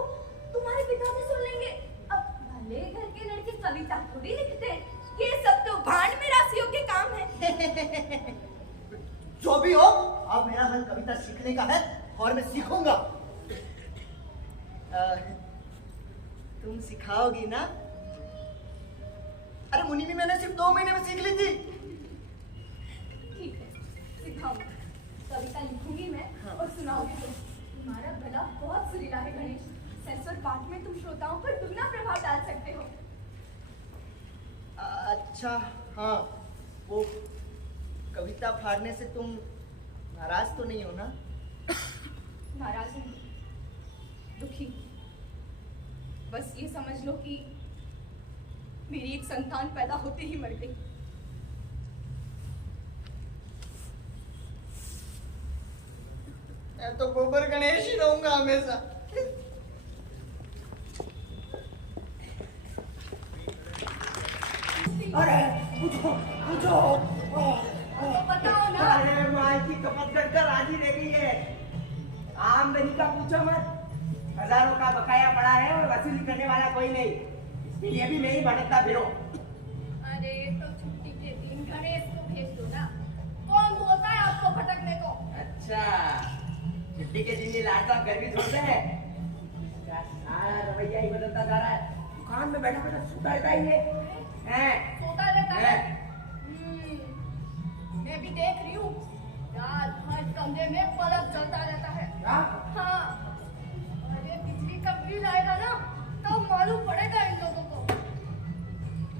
तुम्हारे पिताजी सुन लेंगे। अब भले घर के लड़के कविता थोड़ी लिखते हैं, ये सब तो भांड में राशियों के काम है। जो भी हो, अब मेरा मन कविता सीखने का है और मैं सीखूंगा। तुम सिखाओगी ना? अरे मुनि भी मैंने सिर्फ 2 महीने में सीख ली थी। ठीक है, सिखाओ। कविता लिखूंगी मैं। हाँ। और सुनाओगे तुम। तुम्हारा गला बहुत सुरीला है गणेश। सेंसर पाठ में तुम श्रोताओं पर दुगना प्रभाव डाल सकते हो। अच्छा हाँ, वो कविता फाड़ने से तुम नाराज तो नहीं हो ना? नाराज हूँ, दुखी। बस ये समझ लो कि मेरी एक संतान पैदा होते ही मर गई। मैं तो गोबर गणेश ही रहूंगा हमेशा। अरे पूछो पूछो। बताओ ना। अरे माई की कपट कर राजी रह गई है। आमदनी का पूछो मत, हजारों का बकाया पड़ा है और वसूली करने वाला कोई नहीं, इसके लिए भी मैं ही भटकता फिरो। अरे तो छुट्टी के दिन गणेश को भेज दो ना, कौन बोलता है आपको भटकने को। अच्छा, छुट्टी के दिन ये लाडसा घर भी छोड़ते हैं, सारा रवैया ही बदलता जा रहा है। दुकान में बैठा बैठा सुता रहता ही है। सोता रहता है। मैं भी देख रही हूँ, रात भर कमरे में बल्ब जलता रहता है। क्या? हाँ, अरे बिजली का बिल आएगा ना, तब मालूम पड़ेगा इन लोगों को।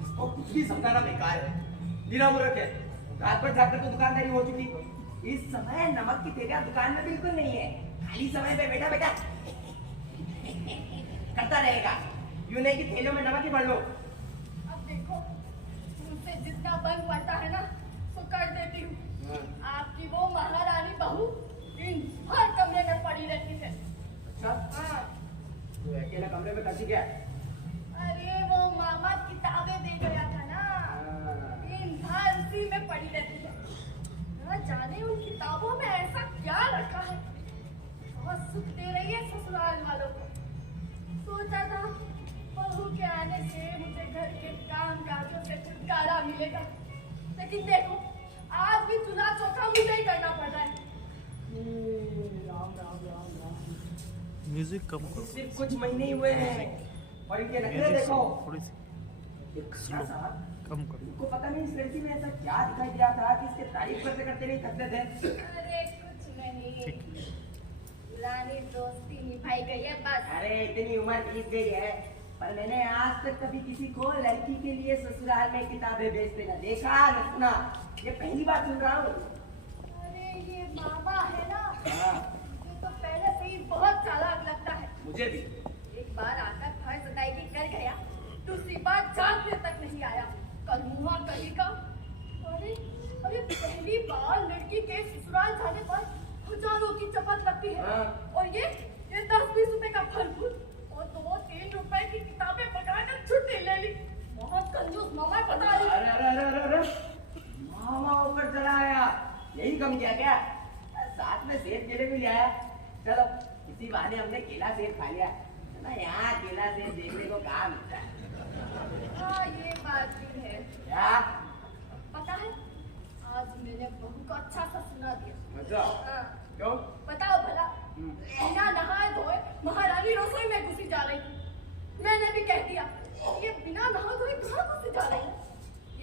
इसको कुछ भी समझाना बेकार है, बिना मूर्ख है। रात भर जाकर तो दुकानदारी हो चुकी, इस समय नमक की ठेका दुकान में बिल्कुल नहीं है। खाली समय पे बैठा बैठा करता रहेगा, यूं नहीं कि थैलों में नमक ही भर लो। अब देखो, तुमसे जितना बन पड़ता है ना, तो कर देती हूँ। आपकी वो महारानी बहू दिन भर कमरे में पड़ी रहती है। अच्छा, हाँ, तो अकेला कमरे में करती क्या? अरे वो मामा किताबें दे गया था ना, दिन भर उसी में पड़ी रहती है। न जाने उन किताबों में ऐसा क्या रखा है, बहुत सुख दे रही है ससुराल वालों को। सोचा था बहू के आने से मुझे घर के काम काजों से छुटकारा मिलेगा, लेकिन देखो आज भी चूल्हा चौका मुझे ही करना पड़ रहा है। राम राम राम राम। म्यूजिक कम करो, सिर्फ कुछ महीने ही हुए हैं और इनके नखरे म्यूजिक देखो। थोड़ी सी एक स्लो सा कम करो। इनको पता नहीं इस लड़की में ऐसा क्या दिखाई दिया था कि इसके तारीफ करते करते नहीं थकते थे। अरे कुछ नहीं, पुरानी दोस्ती निभाई गई है बस। अरे इतनी उम्र बीत गई है, पर मैंने आज तक कभी किसी को लड़की के लिए ससुराल में किताबें बेचते न देखा न सुना, ये पहली बार सुन रहा हूँ। अरे ये मामा है ना, हाँ, ये तो पहले से ही बहुत चालाक लगता है। मुझे भी। एक बार आकर फर्ज अदायगी कर गया, दूसरी बार जानते तक नहीं आया। कल मुहा कहीं का। अरे अरे पहली बार लड़की के ससुराल जाने पर हजारों की चपत लगती है। हाँ। और ये 10-20 रुपए का फल फूल और 2-3 रुपए की किताबें पकड़ाकर छुट्टी ले ली। बहुत कंजूस मामा बता रही। अरे अरे अरे अरे अरे, मामा ऊपर चला आया, यही कम किया क्या? साथ में सेब केले भी ले आया। चलो इसी बहाने हमने केला सेब खा लिया ना, यहाँ केला सेब देखने को कहाँ मिलता है। हाँ ये बात भी है। क्या? पता है आज मैंने बहू को अच्छा सा सुना दिया। मतलब हाँ। क्यों? बताओ भला, बिना नहाए धोए महारानी रसोई में घुसी जा रही थी। मैंने भी कह दिया ये बिना नहा धोए कहाँ घुसी जा रही है,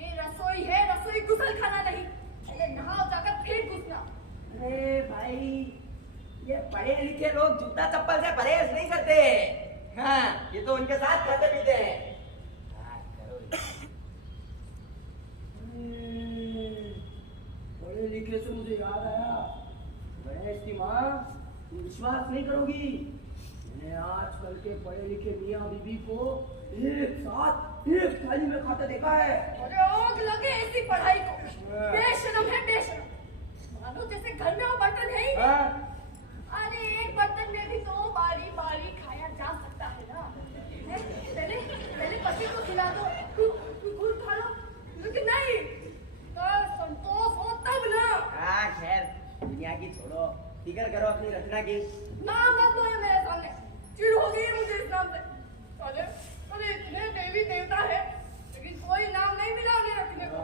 ये रसोई है, रसोई गुसल खाना नहीं। ये नहाओ जाकर फिर घुसना। अरे भाई, ये पढ़े लिखे लोग जूता चप्पल से परहेज नहीं करते। हाँ, ये तो उनके साथ खाते पीते हैं। पढ़े लिखे से मुझे याद आया, गणेश की माँ, तुम विश्वास नहीं करोगी, मैंने आजकल के पढ़े लिखे मियाँ बीबी को एक साथ एक थाली में खाते देखा है। अरे आग लगे ऐसी पढ़ाई को, बेशरम है बेशरम, मानो जैसे घर में वो बर्तन है ही नहीं। हाँ? अरे एक बर्तन में भी तो बारी बारी खाया जा सकता है ना। पहले पहले पति को खिला दो, खुद खा लो, लेकिन नहीं, कल संतोष हो तब ना। हाँ खैर, दुनिया की छोड़ो, फिक्र करो अपनी रचना की। नाम मत लो ये मेरे सामने, चिढ़ हो गई है मुझे इस नाम से। अरे अरे इतने देवी देवता है, लेकिन कोई नाम नहीं मिला उन्हें रखने को।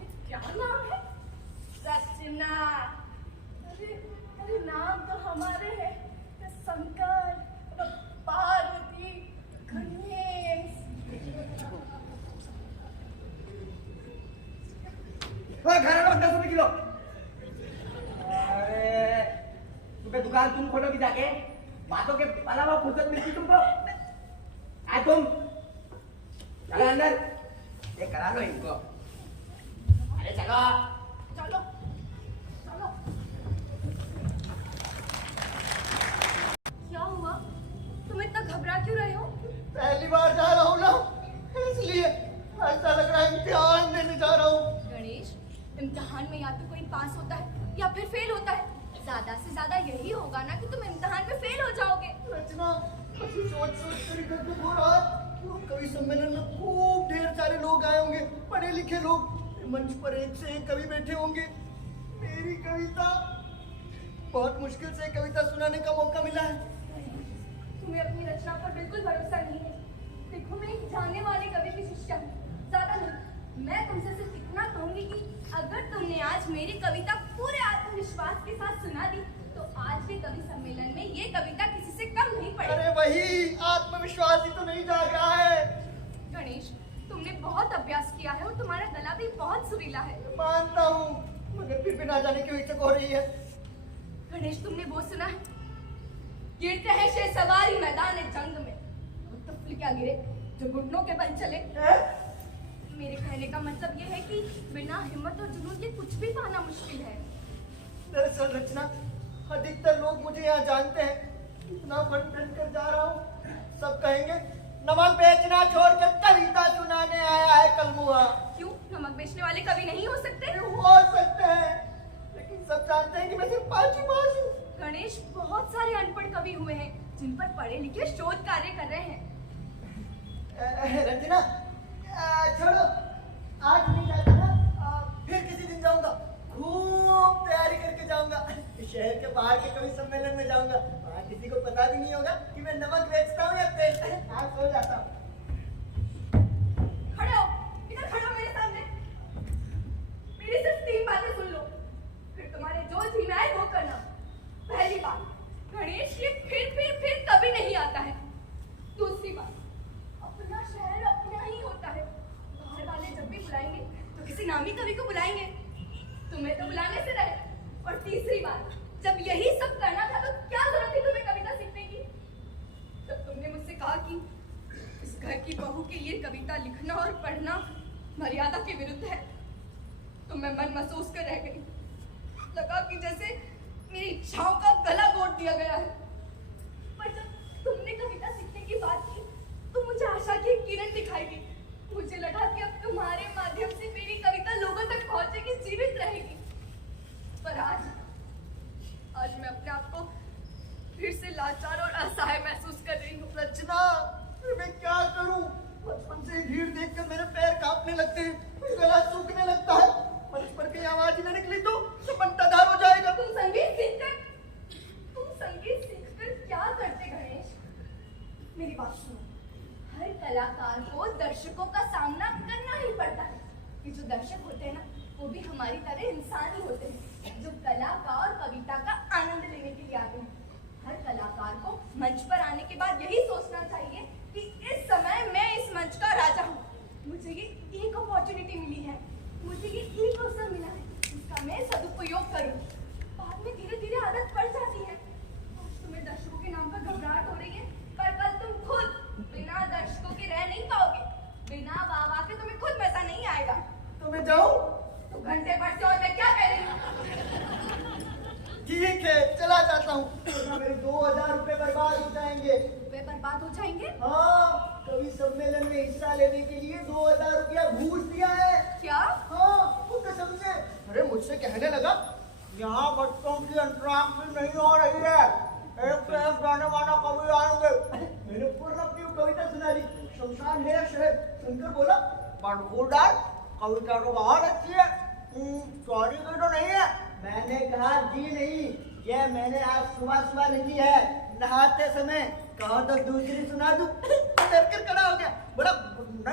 ये क्या नाम है? रचना। अरे अरे नाम तो हमारे हैं, शंकर, पार्वती, गणेश। घर 10 रुपए किलो। अरे सुबह दुकान तुम खोलोगी जाके, बातों के अलावा फुर्सत मिलती तुमको? आए तुम, चलो अंदर, ये करा लो इनको। अरे चलो। चलो चलो। क्या हुआ, तुम इतना घबरा क्यों रहे हो? पहली बार जा रहा हूँ ना, इसलिए ऐसा लग रहा है इम्तिहान देने जा रहा हूँ। गणेश, इम्तिहान में या तो कोई पास होता है या फिर फेल होता है। ज्यादा से ज्यादा यही होगा ना कि तुम इम्तिहान में फेल हो जाओगे। रचना, अभी सोच कर ही दुख हो रहा है। कवि सम्मेलन में खूब ढेर सारे लोग आए होंगे, पढ़े लिखे लोग। मंच पर एक से एक कवि बैठे होंगे। मेरी कविता, बहुत मुश्किल से कविता सुनाने का मौका मिला है। तुम्हें अपनी रचना पर बिल्कुल भरोसा नहीं है। देखो, मैं एक जाने वाले कवि की शिष्या हूँ, ज्यादा नहीं। मैं तुमसे सिर्फ इतना कहूंगी कि अगर तुमने आज मेरी कविता पूरे आत्मविश्वास के साथ सुना दी तो आज के कवि सम्मेलन में ये कविता किसी से कम नहीं पड़ेगी। अरे वही आत्मविश्वास ही तो नहीं जाग रहा है। गणेश, तुमने बहुत अभ्यास किया है और तुम्हारा गला भी बहुत सुरीला है। मानता हूँ, मगर फिर भी ना जाने क्यों हिचक हो रही है। गणेश, तुमने वो सुना है? गिरते हैं शे सवारी मैदान जंग में, तुफल क्या गिरे जो घुटनों के बल चले। मेरे कहने का मतलब ये है कि बिना हिम्मत और जुनून के कुछ भी पाना मुश्किल है। दरअसल रचना, अधिकतर लोग मुझे यहाँ जानते हैं। इतना बन कर जा रहा हूँ, सब कहेंगे नमक बेचना छोड़कर कविता सुनाने आया है कलमुआ। क्यों, नमक बेचने वाले कभी नहीं हो सकते? हो सकते हैं, लेकिन सब जानते हैं कि मैं सिर्फ पाँच मास हूँ। गणेश, बहुत सारे अनपढ़ कवि हुए हैं जिन पर पढ़े लिखे शोध कार्य कर रहे हैं। रंजना, छोड़ो, आज नहीं जाता ना, फिर किसी दिन जाऊंगा। खूब तैयारी करके जाऊंगा। शहर के बाहर के कवि सम्मेलन में जाऊंगा। वहाँ किसी को पता भी नहीं होगा कि मैं नमक बेचता हूँ या तेल। आज सो जाता हूँ। खड़े हो, इधर खड़े हो मेरे सामने। मेरी सिर्फ 3 बातें सुन लो, फिर तुम्हारे जो जी में आए वो करना। पहली बात, गणेश ये फिर कभी नहीं आता है। दूसरी बात, अपना शहर अपना ही होता है। बाहर वाले जब भी बुलाएंगे तो किसी नामी कवि को बुलाएंगे, तुम्हें तो बुलाने से रहे। और तीसरी बात, जब यही सब करना था तो क्या जरूरत थी तुम्हें कविता सीखने की? जब तुमने मुझसे कहा कि इस घर की बहू के लिए कविता लिखना और पढ़ना मर्यादा के विरुद्ध है, तो मैं मन महसूस कर रह गई। लगा कि जैसे मेरी इच्छाओं का गला घोट दिया गया है। पर जब तुमने कविता सीखने की बात की तो मुझे आशा की एक किरण दिखाई दी। मुझे लगा कि अब तुम्हारे माध्यम से मेरी कविता लोगों तक पहुंचेगी, जीवित रहेगी। पर आज मैं अपने आप को फिर से लाचार और असहाय महसूस कर रही हूँ। रचना, मैं क्या करूं? बचपन से भीड़ देखकर मेरे पैर कांपने लगते हैं, गला सूखने लगता है। मंच पर कहीं आवाज न निकली तो बंटाधार हो जाएगा। तुम संगीत सीखकर क्या करते गणेश? मेरी बात सुनो, हर कलाकार को दर्शकों का सामना करना ही पड़ता है। ये जो दर्शक होते हैं ना, वो भी हमारी तरह इंसान ही होते हैं, जो कला का और कविता का आनंद लेने के लिए आते हैं। हर कलाकार को मंच पर आने के बाद यही सोचना चाहिए कि इस समय मैं इस मंच का राजा हूँ। मुझे ये एक अपॉर्चुनिटी मिली है, मुझे ये एक अवसर मिला है, इसका मैं सदुपयोग करूँ। बाद में धीरे धीरे आदत पड़ जाती है। आज तुम्हें दर्शकों के नाम पर घबराहट हो रही है, पर कल तुम खुद बिना दर्शकों के रह नहीं पाओगे। बिना वाह के तुम्हें खुद मजा नहीं आएगा। तो मैं जाऊं? तो घंटे भर से और मैं क्या कह रही हूँ? ठीक है, चला जाता हूँ, वरना मेरे 2000 रुपए बर्बाद हो जाएंगे। रुपए बर्बाद हो जाएंगे? हाँ, कवि सम्मेलन में हिस्सा लेने के लिए 2000 रुपया घूस दिया है। क्या? हाँ, वो कसम से। अरे मुझसे कहने लगा, यहाँ बच्चों की अंतराक्षरी नहीं हो रही है, एक से एक गाने वाला कवि आएंगे। मैंने पूर्ण अपनी कविता सुना दी, शमशान है शहर। सुनकर बोला, बड़खूरदार, कविता तो बहुत अच्छी है, सॉरी की तो नहीं है। मैंने कहा जी नहीं, ये मैंने आज सुबह लिखी है, नहाते समय। कहा तो दूसरी सुना दूं। डर कर खड़ा हो गया, बोला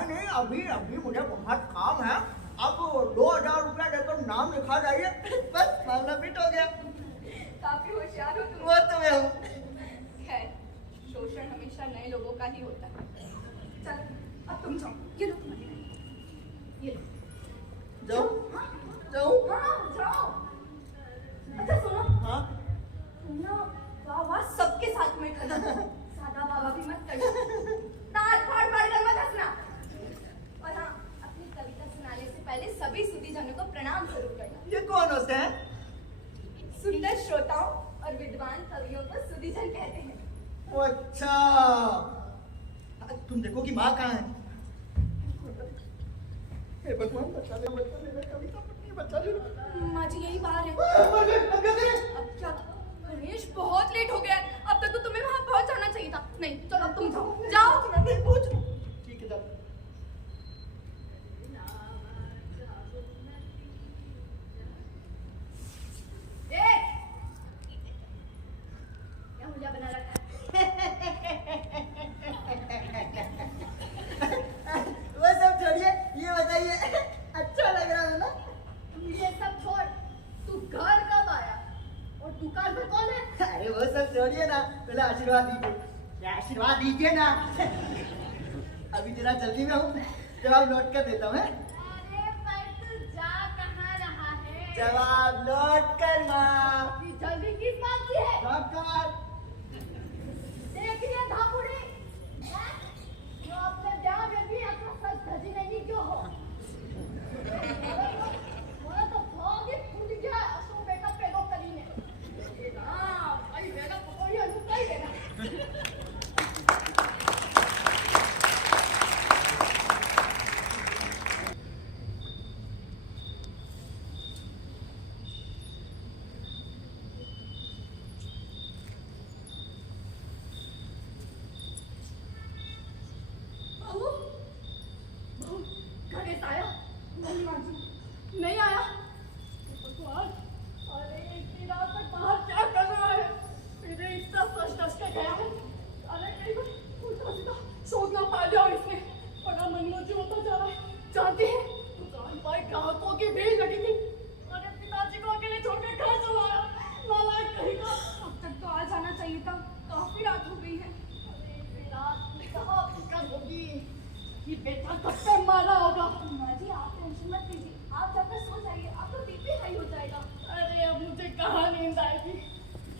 नहीं, अभी मुझे बहुत काम है, अब 2000 रुपया देकर नाम लिखा जाइए। बस मामला फिट हो गया। काफी होशियार हो तुम। वो तो मैं हूँ। खैर, शोषण हमेशा नए लोगों का ही होता है। चलो, अब तुम जाओ। ये लो तुम्हारी डायरी। ये लो। जाऊँ? हाँ, जाओ। अच्छा सुनो। हाँ? तुम ना वाह सबके साथ में करना, सादा वाह भी मत करना, दांत फाड़ कर मत हंसना। और हाँ, अपनी कविता सुनाने से पहले सभी सुधीजनों को प्रणाम जरूर करना। ये कौन होते हैं? सुंदर श्रोताओं और विद्वान कवियों को सुधीजन कहते हैं। अच्छा, तुम देखो कि माँ कहाँ है। हे भगवान बचा ले मेरा कविता पत्नी बचा ले। माँ जी यही बाहर है। मर गए, अब क्या करें? अब क्या? गणेश बहुत लेट हो गया है। अब तक तो तुम्हें वहाँ पहुँच जाना चाहिए था। नहीं चलो अब तुम जाओ जाओ। मैं नहीं पूछ। ठीक है जाओ। क्या हुलिया बना रखा है? वो सब छोड़िए, ये बताइए अच्छा लग रहा है ना? ये सब छोड़, तू घर कब आया और दुकान पे कौन है? अरे वो सब छोड़िए ना, पहले आशीर्वाद दीजिए। आशीर्वाद दीजिए ना। अभी जरा जल्दी में हूँ, जवाब लौट कर देता हूँ। अरे पर तू जा कहाँ रहा है? जवाब लौट कर माँ। इतनी जल्दी किस बात की है? लौट कर। देख लिया धापुड़ी, हैं? जो अपने ब्याह में भी अपना सच धजी नहीं क्यों हो? मोरा तो भाग ही फूट गया असो बेटा पेदो करीने। ये ना, भाई बेटा पकड़ी अनुकाई देना। बहू बहू गणेश आया? नहीं माँ जी नहीं आया। भगवान अरे इतनी रात तक बाहर क्या कर रहा है? मेरे इतना सच धज के गया है। अरे कहीं को उल्टा सीधा शोध ना पा लिया इसने। बड़ा मनमोजी होता जा रहा है। जानती है दुकान पर ग्राहकों की भीड़ लगी थी। अरे पिताजी को अकेले छोड़ के घर चला आया। नालायक कहीं का। अब तक तो आ जाना चाहिए था। काफी रात हो गई है। अरे रात में कहाँ फिकर होगी? ये बेटा कब तक मारा होगा? माँ जी आप टेंशन मत लीजिए। आप जाकर सो जाइए। आपका बीपी हाई हो जाएगा। अरे अब मुझे कहाँ नींद आएगी?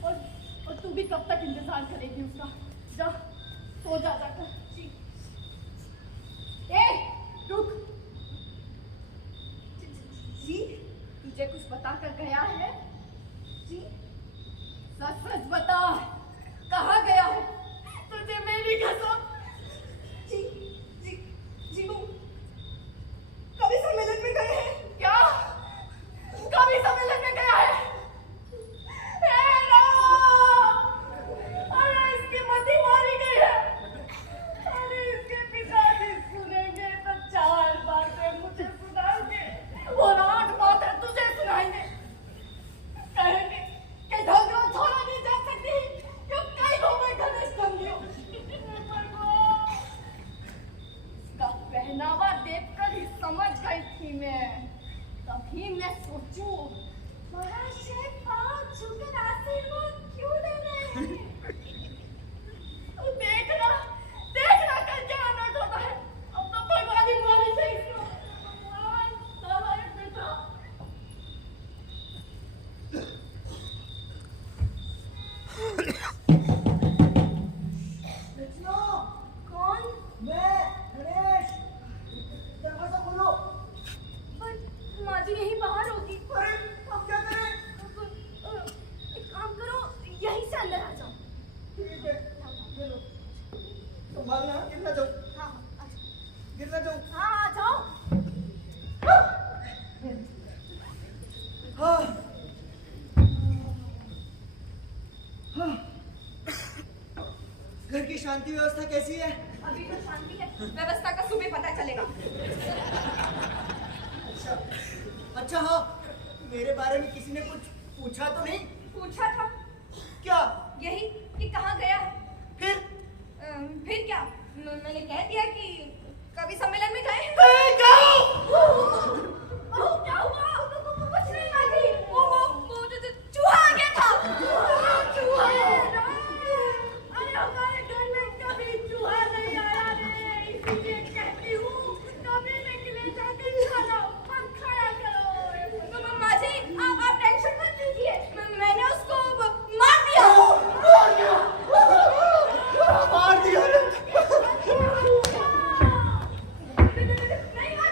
और तू भी कब तक इंतजार करेगी उसका? जा सो जा जाकर। जी ए रुक, जी तुझे कुछ बता कर गया है? जी सच सच बता, कहाँ गया है? तुझे मेरी कसम। जी जी जी वो कवि सम्मेलन में गए हैं। क्या कवि सम्मेलन में गया है? हे राम! अरे इसकी मति मारी गई है। अरे इसके पिताजी सुनेंगे तो 4 बातें मुझे सुनाएंगे और 8 बातें तुझे सुनाएंगे। कहेंगे कि ढंगरो छोड़ा नहीं जा सकती, क्यों कई हो मैं गणेश ढंगियो। इसका पहनावा देखकर ही समझ गई थी मैं। तभी मैं सोचूं महाशय पाँव छूकर आशीर्वाद क्यों दे रहे हैं? तू देखना कर क्या अनर्थ होता है। अब तो भगवान ही मारे थे इसको। भगवान साला ये बेटा। कृष्णा, कौन? मैं गणेश। दरवाजा खोलो। पर माँ जी यहीं बाहर होगी। अरे अब क्या करें? एक काम करो यहीं से अंदर आ जाओ। ठीक है, ये लो। संभालना, गिर ना जाओ, हाँ आ जाओ। गिर ना जाओ। हाँ आ जाओ। हाँ। हाँ। घर की शांति व्यवस्था कैसी है? अभी तो शांति है। व्यवस्था का सुबह पता चलेगा। अच्छा, अच्छा हाँ, मेरे बारे में किसी ने कुछ पूछा तो नहीं? पूछा था क्या? यही कि कहाँ गया है। फिर? फिर क्या? मैंने कह दिया कि कवि सम्मेलन में गए हैं। बहू क्या हुआ? कुछ नहीं माँ जी। वो चूहा आ गया था। चूहा? अरे हमारे घर में कभी चूहा नहीं आया रे। इसीलिए कहती हूँ कभी निकले जाके खाना मत खाया करो। माँ जी आप टेंशन मत लीजिए। मैंने उसको मार दिया। मार दिया रे। नहीं माँ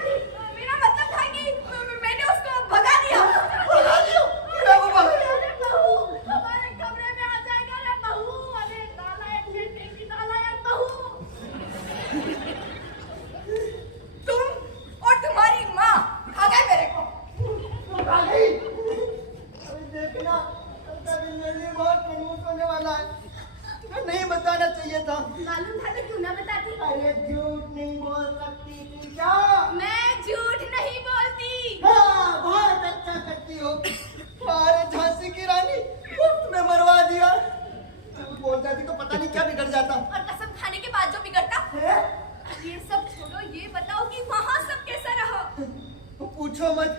पूछो मत,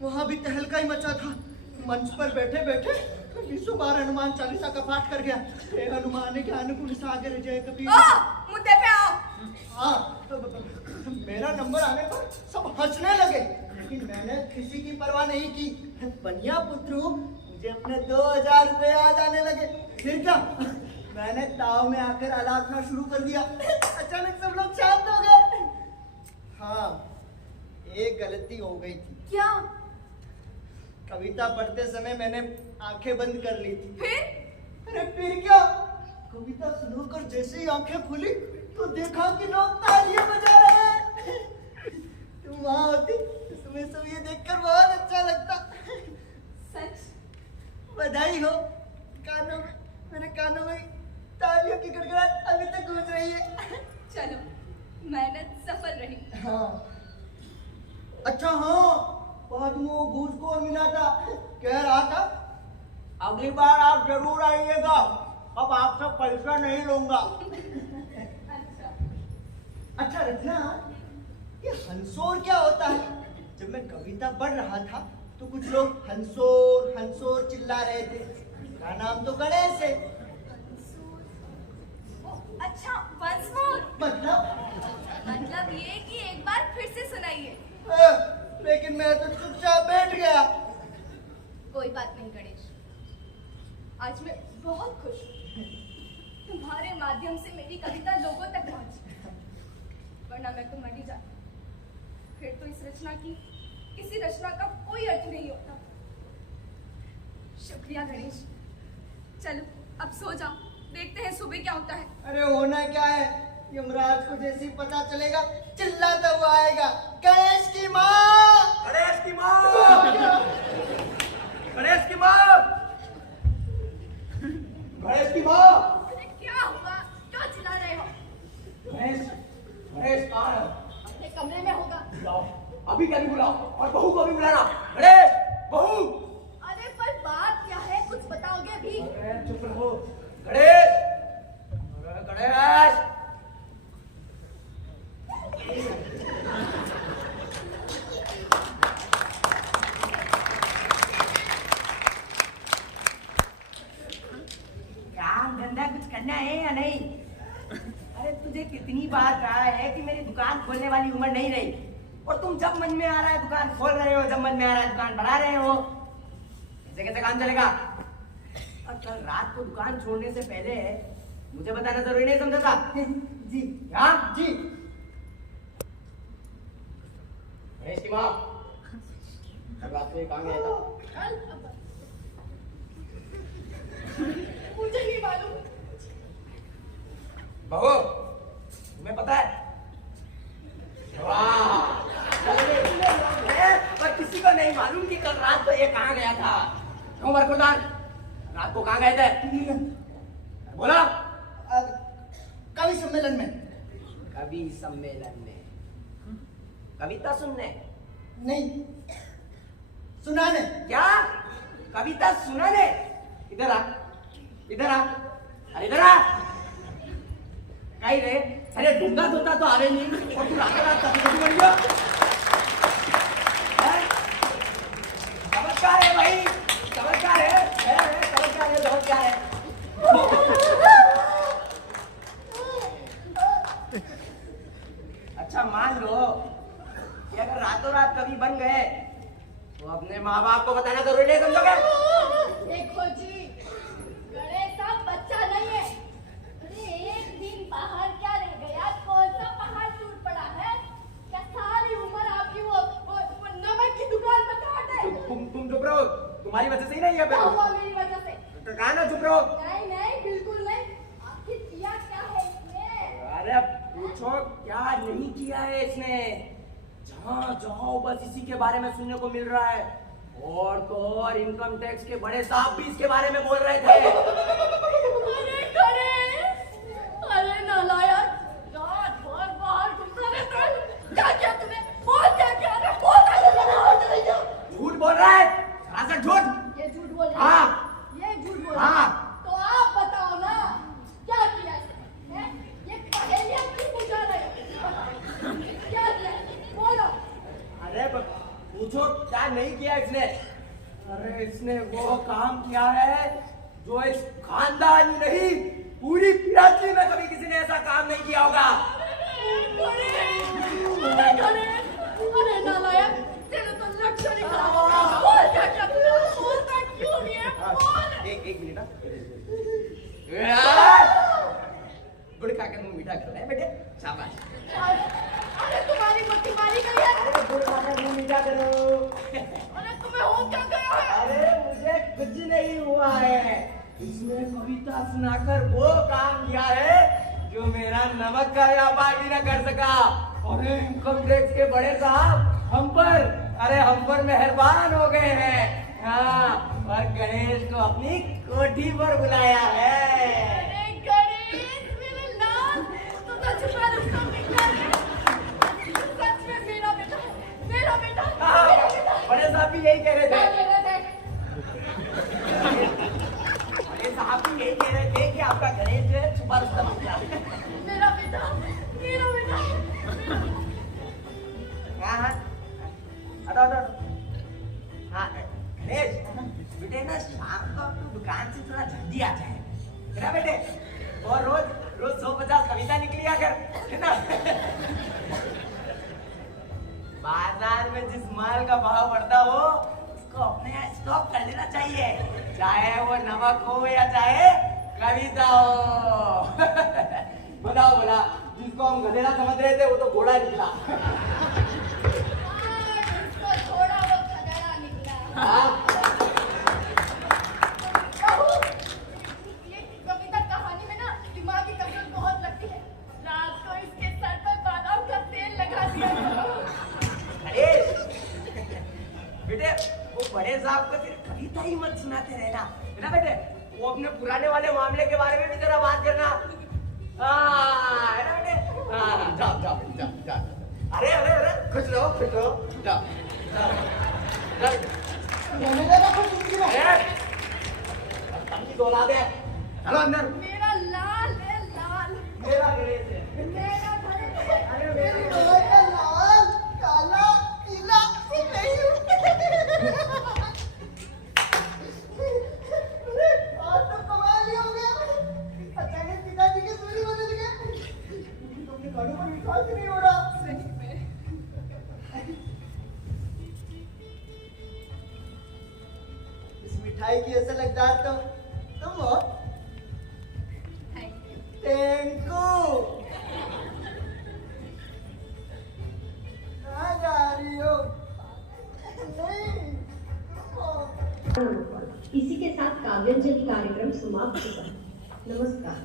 वहां भी तहलका ही मचा था। मंच पर बैठे बैठे 20 बार हनुमान चालीसा का पाठ कर गया। हे हनुमान के अनुकूल सागर जय कबीर। मुद्दे पे आओ। हाँ, तो मेरा नंबर आने पर सब हंसने लगे, लेकिन मैंने किसी की परवाह नहीं की। बनिया पुत्र हूँ, मुझे अपने 2000 रुपए याद आने लगे। फिर क्या, मैंने ताव में आकर आलापना शुरू कर दिया। अचानक सब लोग शांत हो गए। हाँ, एक गलती हो गई थी। क्या? कविता पढ़ते समय मैंने आंखें बंद कर ली थी। फिर? अरे फिर क्या, कविता सुनकर जैसे ही आंखें खुली तो देखा कि लोग तालियां बजा रहे हैं। तुम वहां होती तो तुम्हें सब ये देखकर बहुत अच्छा लगता। सच? बधाई हो। कानों में, मेरे कानों में तालियों की गड़गड़ाहट अभी तक गूंज रही है। चलो, मेहनत सफल रही। हाँ, अच्छा हाँ, बाद में वो घूस को मिला था, कह रहा था अगली बार आप जरूर आइएगा, अब आपसे पैसा नहीं लूंगा। अच्छा। अच्छा रचना, ये हंसोर क्या होता है? जब मैं कविता पढ़ रहा था तो कुछ लोग हंसोर हंसोर चिल्ला रहे थे। मेरा नाम तो गणेश है। अच्छा, once more। मतलब ये कि एक बार फिर से सुनाइए। लेकिन मैं तो चुपचाप बैठ गया। कोई बात नहीं गणेश, आज मैं बहुत खुश हूँ। तुम्हारे माध्यम से मेरी कविता लोगों तक पहुंची, वरना मैं तो मर ही जाती। फिर तो इस रचना की, किसी रचना का कोई अर्थ नहीं होता। शुक्रिया गणेश। चलो अब सो जाओ, देखते हैं सुबह क्या होता है। अरे होना क्या है, यमराज को जैसे ही पता चलेगा चिल्लाता हुआ आएगा, गणेश की माँ, गणेश की माँ, गणेश की माँ, गणेश की माँ। अरे क्या हुआ, क्यों चिल्ला रहे हो? गणेश, गणेश कहाँ है? अपने कमरे में होगा। बुलाओ, अभी क्या भी बुलाओ, और बहू को भी बुलाना। गणेश, बहू। अरे पर बात क्या है, कुछ बताओगे भी? अरे चुप रहो। गणेश, अरे गणेश। काम धंधा कुछ करना है या नहीं? अरे तुझे कितनी बार कहा है कि मेरी दुकान खोलने वाली उम्र नहीं रही, और तुम जब मन में आ रहा है दुकान खोल रहे हो, जब मन में आ रहा है दुकान बढ़ा रहे हो। ऐसे कैसे काम चलेगा? और कल रात को दुकान छोड़ने से पहले मुझे बताना जरूरी नहीं समझा था? जी हाँ जी। गणेश की माँ, कल रात को ये कहाँ गया था? मुझे नहीं मालूम। बहू, तुम्हें पता है? वाह, पर किसी को नहीं मालूम कि कल रात को ये कहाँ गया था। क्यों बरखुरदार, रात को कहाँ गए थे? बोला। कवि सम्मेलन में। कवि सम्मेलन में? कविता सुनने? नहीं, सुनाने। क्या? कविता सुनाने? इधर आ, इधर आ, अरे इधर आ। कहीं रे? अरे ढूंढा धोता तो आवे नहीं, और तू रात रात कभी बन गया। चमत्कार है भाई, चमत्कार है, चमत्कार है, चमत्कार है। अच्छा मान लो कि अगर रातों रात कभी बन गए तो अपने माँ बाप को बताना जरूरी नहीं समझोगे? देखो जी, गणेश साहब बच्चा नहीं है। अरे एक दिन बाहर क्या रह गया, कौन सा पहाड़ टूट पड़ा है? क्या सारी उम्र आपकी वो नमक की दुकान पर काट है? तुम चुप रहो, तुम्हारी वजह से ही नहीं है। क्या हुआ मेरी वजह से? तो कहा ना चुप रहो। नहीं नहीं, बिल्कुल नहीं। आखिर किया क्या है इसने? अरे पूछो क्या नहीं किया है इसने। जहाँ जाओ बस इसी के बारे में सुनने को मिल रहा है, और तो और इनकम टैक्स के बड़े साहब भी इसके बारे में बोल रहे थे। अरे गणेश, अरे नालायक, रात भर बाहर घूमता रहता है। क्या किया तूने? बोल क्या किया? अरे बोल क्या किया? झूठ बोल रहा है, सरासर झूठ। ये झूठ बोल रहा हाँ। है। ये झूठ बोल रहा हाँ। है। तो आप बताओ ना, क्या किया इसने? हैं? ये पहेलियां क्यों बुझा रहे हो? क्या किया? बोलो। अरे तू पूछो क्या नहीं किया इसने। अरे इसने वो काम किया है जो इस खानदान में नहीं पूरी पीढ़ी में कभी किसी ने ऐसा काम नहीं किया होगा। अरे नालायक, तेरे तो लक्षण ही खराब हो गया। बोल क्या क्या तूने बोलता क्यों नहीं है? बोल। एक मिनट गुड़ खा के मुंह मीठा कर रहे हैं बेटे, शाबाश। अरे तुम्हारी मट्टी मारी गई है। अरे गुड़ खा के मुंह मीठा करो। अरे तुम्हें हो क्या गया है? अरे मुझे कुछ नहीं हुआ है। इसने कविता सुनाकर वो काम किया है जो मेरा नमक का व्यापार भी न कर सका। अरे इनकम टैक्स के बड़े साहब हम पर मेहरबान हो गए हैं। हाँ, और गणेश को अपनी कोठी पर बुलाया है। अरे गणेश मेरे लाल, तू तो छुपा रुस्तम निकला है। सच में मेरा बेटा है, मेरा बेटा, हाँ, मेरा बेटा। बड़े साहब भी यही कह रहे थे। बड़े साहब भी यही कह रहे थे कि आपका गणेश जो है छुपा रुस्तम निकला है। मेरा बेटा, मेरा बेटा। हाँ, हटो। हाँ, गणेश, बेटे ना शाम को अपनी दुकान से थोड़ा जल्दी आ जाए, है ना बेटे? और रोज 150 कविता निकलिया कर, है ना? बाजार में जिस माल का भाव बढ़ता हो उसको अपने यहाँ स्टॉक कर लेना चाहिए, चाहे वो नमक हो या चाहे कविता हो। बताओ बोला, जिसको हम गधेड़ा समझ रहे थे वो तो घोड़ा निकला। इसको थोड़ा वो खगड़ा निकला। हाँ? बहू, ये कविता कहानी में ना दिमाग की कसरत बहुत लगती है। रात को इसके सर पर बादाम का तेल लगा दिया करो। अरे बेटे, वो बड़े साहब को सिर्फ कविता ही मत सुनाते रहना, है ना बेटे? वो अपने पुराने वाले मामले के बारे में भी जरा बात करना। हाँ, है ना बेटे? हाँ, जाओ। अरे खुश रहो, जाओ। औलाद है, चलो अंदर। मेरा लाल है, लाल। मेरा गणेश है। मेरा गणेश है। अरे मेरी मेरा गाय का लाल, काला, पीला नहीं हूँ। अरे, आज तो कमाल ही हो गया। अचानक पिताजी के सूरी बदल गए। तुमने गानों पर विश्वास ही नहीं हो रहा। इस मिठाई की असर लगदार तो तुम हो। टेंकू, कहाँ जा रही हो? नहीं, इसी के साथ काव्यांजलि कार्यक्रम समाप्त हुआ। नमस्कार।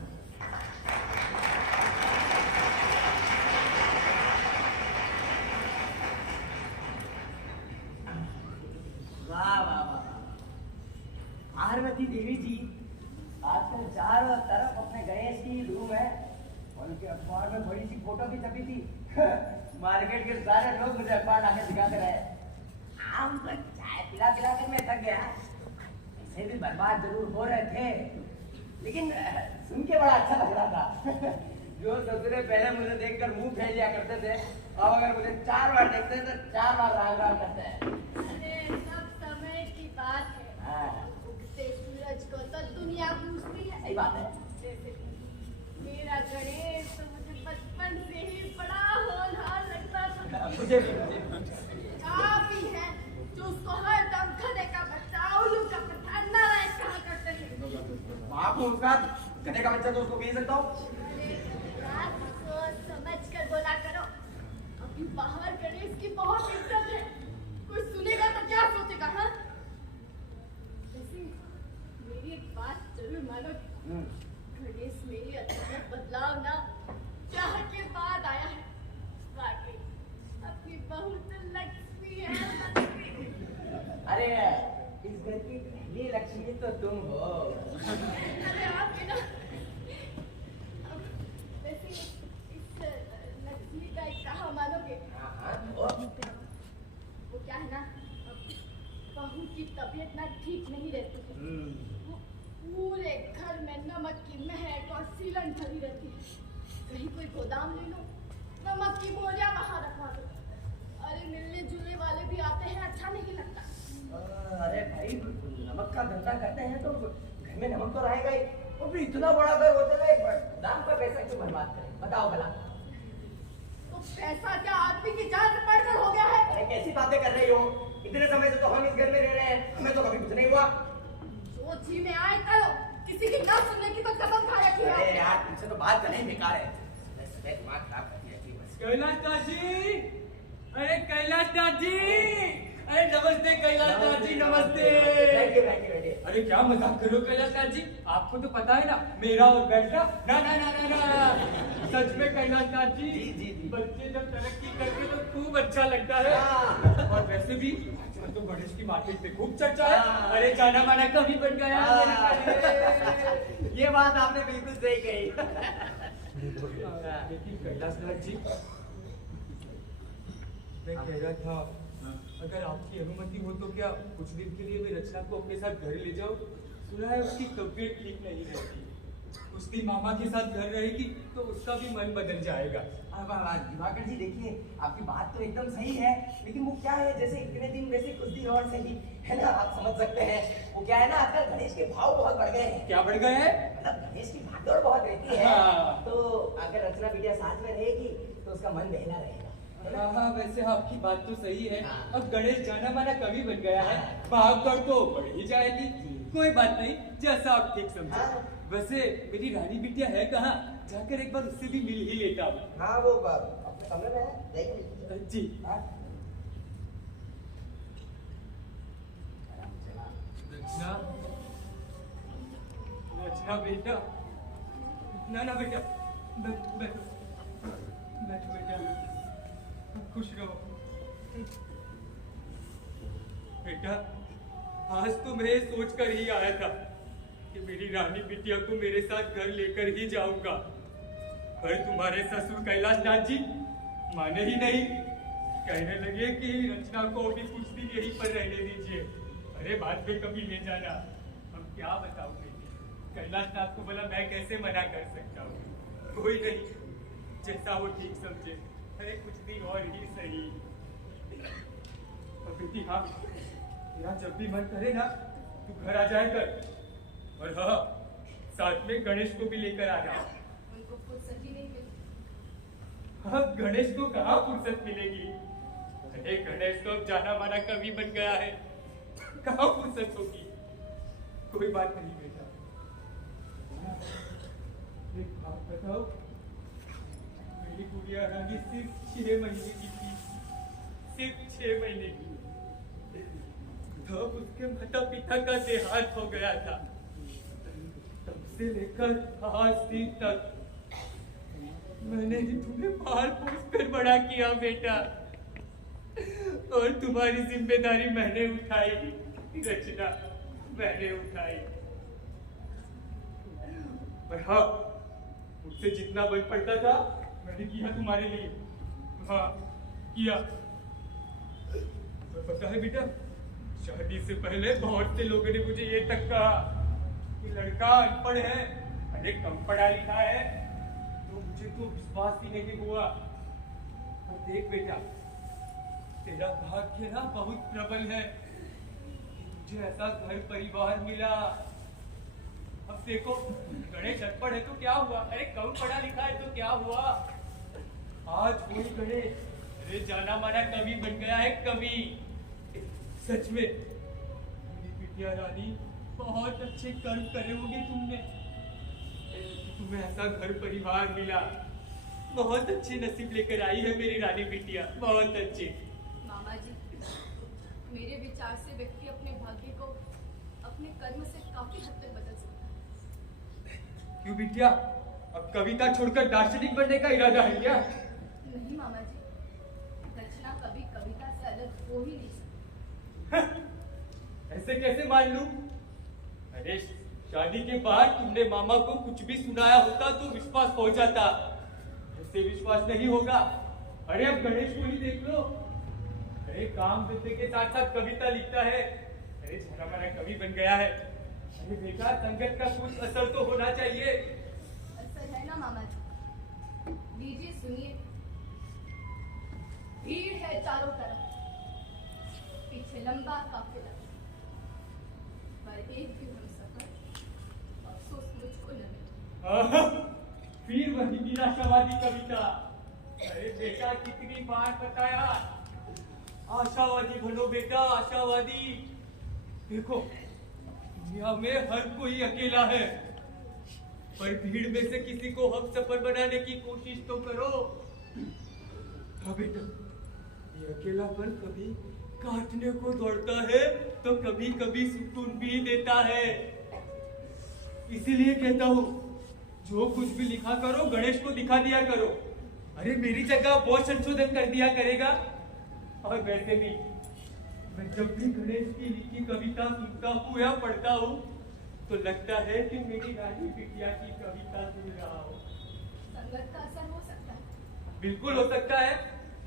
वाह। पार्वती देवी जी आजकल चारों तरफ अपने गणेश की धूम है, और उनके अखबार में बड़ी सी फोटो भी छपी थी। मार्केट के सारे लोग मुझे अखबार लाके दिखाते रहे। आम तो चाय पिला कर मैं थक गया। ऐसे भी बर्बाद जरूर हो रहे थे, लेकिन सुन के बड़ा अच्छा लग रहा था। जो ससुरे पहले मुझे देखकर मुंह फेर लिया करते थे, अब अगर मुझे 4 बार देखते हैं तो 4 बार राग करते हैं। अरे सब समय की बात है। हाँ, उगते सूरज को तो दुनिया पूछती है। सही बात है। जैसे मेरा गणेश तो मुझे बचपन से ही बड़ा होनहार लगता था। मुझे आप ही हैं जो उसको हर दम गधे का बच्चा, उल्लू का पठान, नालायक कहा करते थे। आप उसका गधे का बच्चा तो उसको कह सकता हूँ। अरे बात सोच समझ कर बोला करो। अभी बाहर गणेश की बहुत इज्जत है, कोई सुनेगा तो क्या सोचेगा? हाँ, वैसे मेरी एक बात जरूर मानो। गणेश मेरी अचानक बदलाव ना चाह के बाद आया है। वाकई अपनी बहू तो लक्ष्मी है, लक्ष्मी। अरे इस घर की पहली लक्ष्मी तो तुम हो। अरे आप है ना। वैसे इस लक्ष्मी का एक कहा मानोगे? वो क्या है ना, बहू की तबीयत ना ठीक नहीं रहती है। वो पूरे घर में नमक की महक और सीलन भरी रहती है। कहीं कोई गोदाम ले लो, नमक की बोरियां वहां रखवा दो। अरे मिलने जुलने वाले भी आते हैं, अच्छा भाई नमक का धंधा करते हैं तो घर में नमक तो रहेगा ही। और फिर इतना बड़ा घर होते हुए दाम का पैसा क्यों बर्बाद करें, बताओ भला। तो पैसा क्या आदमी की जान से बढ़कर हो गया है? अरे कैसी बातें कर रही हो, इतने समय से तो हम इस घर में रह रहे हैं, हमें तो कभी कुछ नहीं हुआ। जो जी में आए करो, किसी की ना सुनने की तो कसम खा रखी अरे है। यार तुमसे तो बात करना ही बेकार है, सुबह दिमाग खराब कर दिया कि बस। कैलाश दास जी, अरे कैलाश दास जी, अरे नमस्ते कैलाश दास जी, नमस्ते। बैठिए बैठिए बैठिए। अरे क्या मजाक करो कैलाश दास जी, आपको तो पता है ना मेरा और बैठना ना ना ना ना ना। सच में कैलाश दास जी, जी। बच्चे जब तरक्की करते तो खूब अच्छा लगता है। हाँ। और वैसे भी आजकल तो गणेश की मार्केट में खूब चर्चा है। हाँ। अरे जाना माना कभी बन गया है मेरा गणेश। ये बात आपने बिल्कुल सही कही। लेकिन कैलाश नाथ जी, मैं कह रहा था, अगर आपकी अनुमति हो तो क्या कुछ दिन के लिए मैं रचना को अपने साथ घर ले जाऊं? सुना है उसकी तबीयत ठीक नहीं रहती, कुछ दिन मामा के साथ घर रहेगी तो उसका भी मन बदल जाएगा। दिवाकर जी देखिए, आपकी बात तो एकदम सही है, लेकिन वो क्या है, जैसे इतने दिन वैसे कुछ दिन और सही है ना, आप समझ सकते हैं। वो क्या है ना, आजकल गणेश के भाव बहुत बढ़ गए हैं। क्या बढ़ गए हैं? मतलब गणेश की भागदौड़ बहुत रहती है। हाँ। तो अगर रचना बिटिया साथ में रहेगी तो उसका मन बहला रहेगा। हाँ, वैसे आपकी बात तो सही है। हाँ। अब गणेश जाना माना कवि बन गया है, हाँ। भागदौड़ तो बढ़ ही जाएगी। कोई बात नहीं, जैसा आप ठीक समझे। हाँ। वैसे मेरी रानी बिटिया है कहाँ? जाकर एक बार उससे भी मिल ही लेता हूँ। हाँ वो अपने कमरे में है, जाइए। जी। हाँ। रचना, रचना बेटा, ना बेटा, बैठो बेटा, खुश रहो बेटा। आज तो मैं सोच कर ही आया था कि मेरी रानी बिटिया को मेरे साथ घर लेकर ही जाऊंगा, पर तुम्हारे ससुर कैलाश नाथ जी माने ही नहीं। कहने लगे कि रचना को अभी कुछ दिन यहीं पर रहने दीजिए, अरे बाद में कभी ले जाना। अब क्या बताऊं बेटी, कैलाश नाथ को बोला मैं कैसे मना कर सकता हूँ। कोई नहीं, जैसा वो ठीक समझे, अरे कुछ दिन और ही सही। और बेटी हाँ, तेरा जब भी मन करे ना तू घर आ जाया कर, और हाँ साथ में गणेश को भी लेकर आना। उनको फुर्सत ही नहीं मिली। हाँ, गणेश को कहाँ फुर्सत मिलेगी? अरे गणेश तो अब जाना माना कवि बन गया है, कहाँ फुर्सत होगी? कोई बात नहीं बेटा। एक बात बताओ, मेरी गुड़िया रानी सिर्फ 6 महीने की थी, सिर्फ 6 महीने की। तब उसके माता पिता का देहांत हो गया था। तब से लेकर आज दिन तक मैंने ही तुम्हें पाल पोस कर बड़ा किया बेटा, और तुम्हारी जिम्मेदारी मैंने उठाई रचना, मैंने उठाई। पर हाँ, मुझसे जितना बन पड़ता था मैंने किया तुम्हारे लिए। हाँ किया। पर पता है बेटा, शादी से पहले बहुत से लोगों ने मुझे ये तक कहा कि लड़का अनपढ़ है, अरे कम पढ़ा लिखा है, तो मुझे तो विश्वास ही नहीं हुआ। और देख बेटा, तेरा भाग्य ना बहुत प्रबल है, मुझे ऐसा घर परिवार मिला। अब देखो, गणेश अनपढ़ है तो क्या हुआ, अरे कम पढ़ा लिखा है तो क्या हुआ, आज वही गणेश अरे जाना माना कवि बन गया है, कवि। सच में मेरी बिटिया रानी, बहुत अच्छे कर्म करे होंगे तुमने, तुम्हें ऐसा घर परिवार मिला। बहुत अच्छे नसीब लेकर आई है मेरी रानी बिटिया, बहुत अच्छे। मामा जी, मेरे विचार से व्यक्ति अपने भाग्य को अपने कर्म से काफी हद तक बदल सकता है। क्यों बिटिया, अब कविता छोड़कर दार्शनिक बनने का इरादा है क्या? नहीं मामा जी, रचना कभी कविता से अलग हो ही नहीं सकती। ऐसे कैसे मान लूं? अरे शादी के बाद तुमने मामा को कुछ भी सुनाया होता तो विश्वास हो जाता, ऐसे विश्वास नहीं होगा। अरे अब गणेश को ही देख लो, अरे काम धंधे के साथ साथ कविता लिखता है, अरे जाना माना कवि बन गया है। अरे बेटा, संगत का कुछ असर तो होना चाहिए। असर है ना मामा जी, लीजिए सुनिए। भीड़ है चारों तरफ, पीछे लंबा काफिला, पर एक भी हमसफर अफसोस मुझको न मिला। फिर वही निराशावादी कविता। अरे बेटा कितनी बार बताया, आशावादी बनो बेटा, आशावादी। देखो दुनिया में हर कोई अकेला है, पर भीड़ में से किसी को हम सफर बनाने की कोशिश तो करो। हाँ बेटा, ये अकेलापन कभी काटने को दौड़ता है तो कभी कभी सुकून भी देता है। इसीलिए कहता हूँ, जो कुछ भी लिखा करो गणेश को दिखा दिया करो। अरे मेरी जगह बहुत संशोधन कर दिया करेगा। और वैसे भी मैं जब भी गणेश की लिखी कविता सुनता हूँ या पढ़ता हूँ तो लगता है कि मेरी रानी बिटिया की कविता सुन रहा हूँ। संगत का असर हो सकता है। बिल्कुल हो सकता है,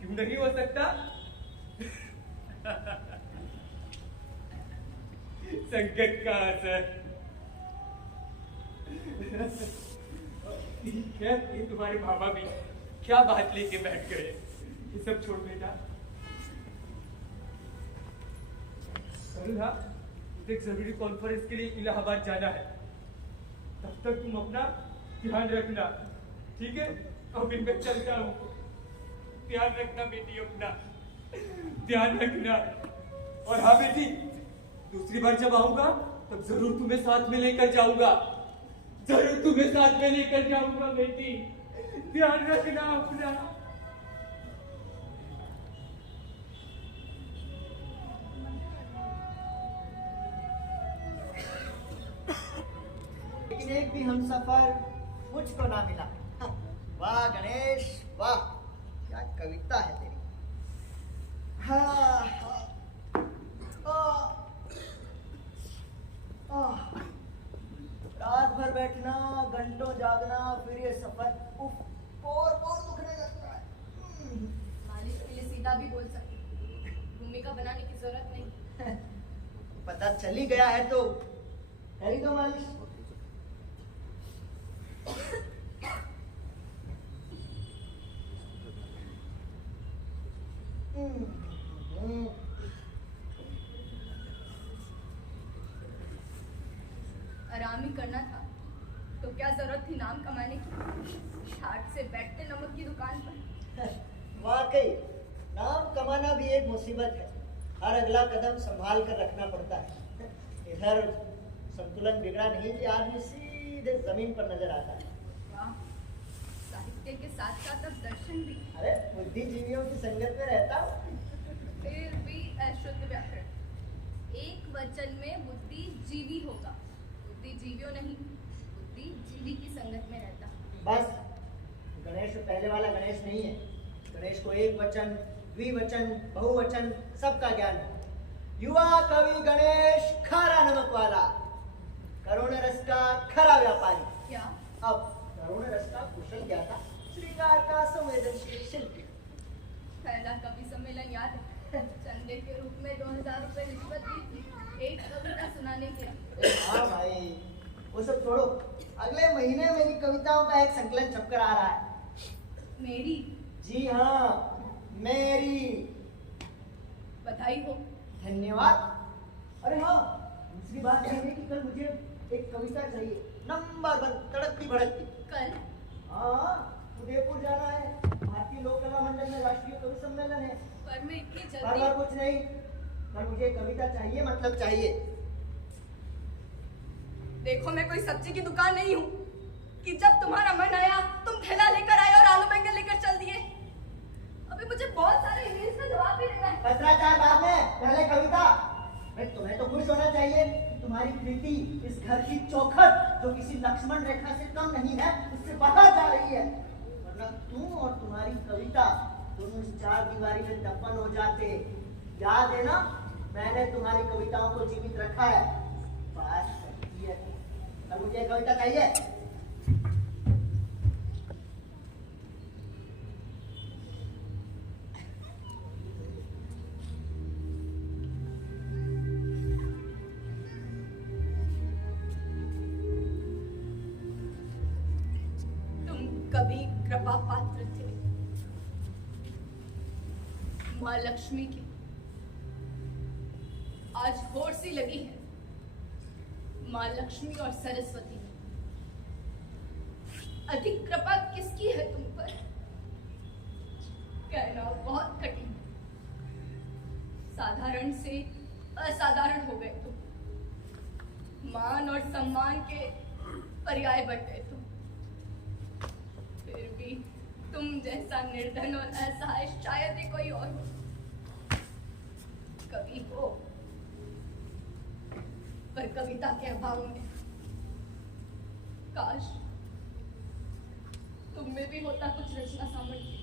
क्यों नहीं हो सकता। संगत का असर। ठीक है, ये तुम्हारे मामा भी क्या बात लेके बैठ गए। ये सब छोड़ बेटा, कल ना एक जरूरी कॉन्फ्रेंस के लिए इलाहाबाद जाना है। तब तक तुम अपना ध्यान रखना, ठीक है। अभी मैं चलता हूँ। ध्यान रखना बेटी, अपना ध्यान रखना। और हाँ बेटी, दूसरी बार जब आऊंगा तब जरूर तुम्हें साथ में लेकर जाऊंगा, जरूर तुम्हें साथ में लेकर जाऊंगा बेटी। ध्यान रखना अपना। लेकिन एक भी हमसफर मुझको ना मिला। वाह गणेश वाह, क्या कविता है तेरी। हाँ, रात भर बैठना, घंटों जागना, फिर ये सफर, उफ, और दुखने लगता है। मालिक के लिए सीधा भी बोल सकते, भूमिका बनाने की जरूरत नहीं। पता चल ही गया है तो कर ही दो मालिश। आराम ही करना था तो क्या जरूरत थी नाम कमाने की। ठाट से बैठते नमक की दुकान पर। वाकई नाम कमाना भी एक मुसीबत है। हर अगला कदम संभाल कर रखना पड़ता है। इधर संतुलन बिगड़ा नहीं कि आदमी सीधे जमीन पर नजर आता है। वाह, साहित्य के साथ साथ अब दर्शन भी। अरे बुद्धिजीवियों की संगत में रहता हूँ। फिर भी अशुद्ध व्याकरण। एक वचन में बुद्धिजीवी होगा, बुद्धिजीवियों नहीं, बुद्धिजीवी की संगत में रहता। बस गणेश पहले वाला गणेश नहीं है। गणेश को एक वचन, द्विवचन, बहुवचन सबका ज्ञान है। युवा कवि गणेश खारा नमक वाला, करुण रस का खरा व्यापारी। क्या? अब करुण रस का कुशल ज्ञाता, श्रृंगार का संवेदनशील शिल्पी। पहला कवि सम्मेलन याद है? चंदे के रूप में 2000 रुपए रिश्वत दी थी एक कविता सुनाने के लिए। हाँ भाई, वो सब छोड़ो। अगले महीने मेरी कविताओं का एक संकलन छपकर आ रहा है। मेरी? जी हाँ, मेरी। बधाई हो। धन्यवाद। अरे हाँ, दूसरी बात यह है कि कल मुझे एक कविता चाहिए, नंबर 1, तड़कती भड़कती। कल? हाँ, उदयपुर जाना है। भारतीय लोक कला मंडल में राष्ट्रीय कवि सम्मेलन है। पर मैं इतनी बार जल्दी? बार कुछ नहीं, कल मुझे कविता चाहिए, मतलब चाहिए। देखो मैं कोई सब्जी की दुकान नहीं हूँ कि जब तुम्हारा मन आया तुम थैला लेकर आए और आलू बैंगन लेकर चल दिए। अभी मुझे बहुत सारे ईमेल्स का जवाब भी देना है। पत्राचार बाद में, पहले कविता। तुम्हें तो खुश होना चाहिए कि तुम्हारी प्रीति इस घर की चौखट, जो किसी लक्ष्मण रेखा से कम नहीं है, उससे बाहर जा रही है। वरना तुम और तुम्हारी कविता दोनों इस चार दीवारी में दफन हो जाते। याद है ना, मैंने तुम्हारी कविताओं को जीवित रखा है। बात करती है। अब मुझे कविता चाहिए। कभी कृपा पात्र थे माँ लक्ष्मी की। आज होड़ सी लगी है माँ लक्ष्मी और सरस्वती ने। अधिक कृपा किसकी है तुम पर? कहना बहुत कठिन है। साधारण से असाधारण हो गए तुम। मान और सम्मान के पर्याय बन गए तुम। फिर भी तुम जैसा निर्धन और असहाय शायद ही कोई और हो। कवि हो, पर कविता के अभाव में। काश तुम में भी होता कुछ रचना सामर्थ्य।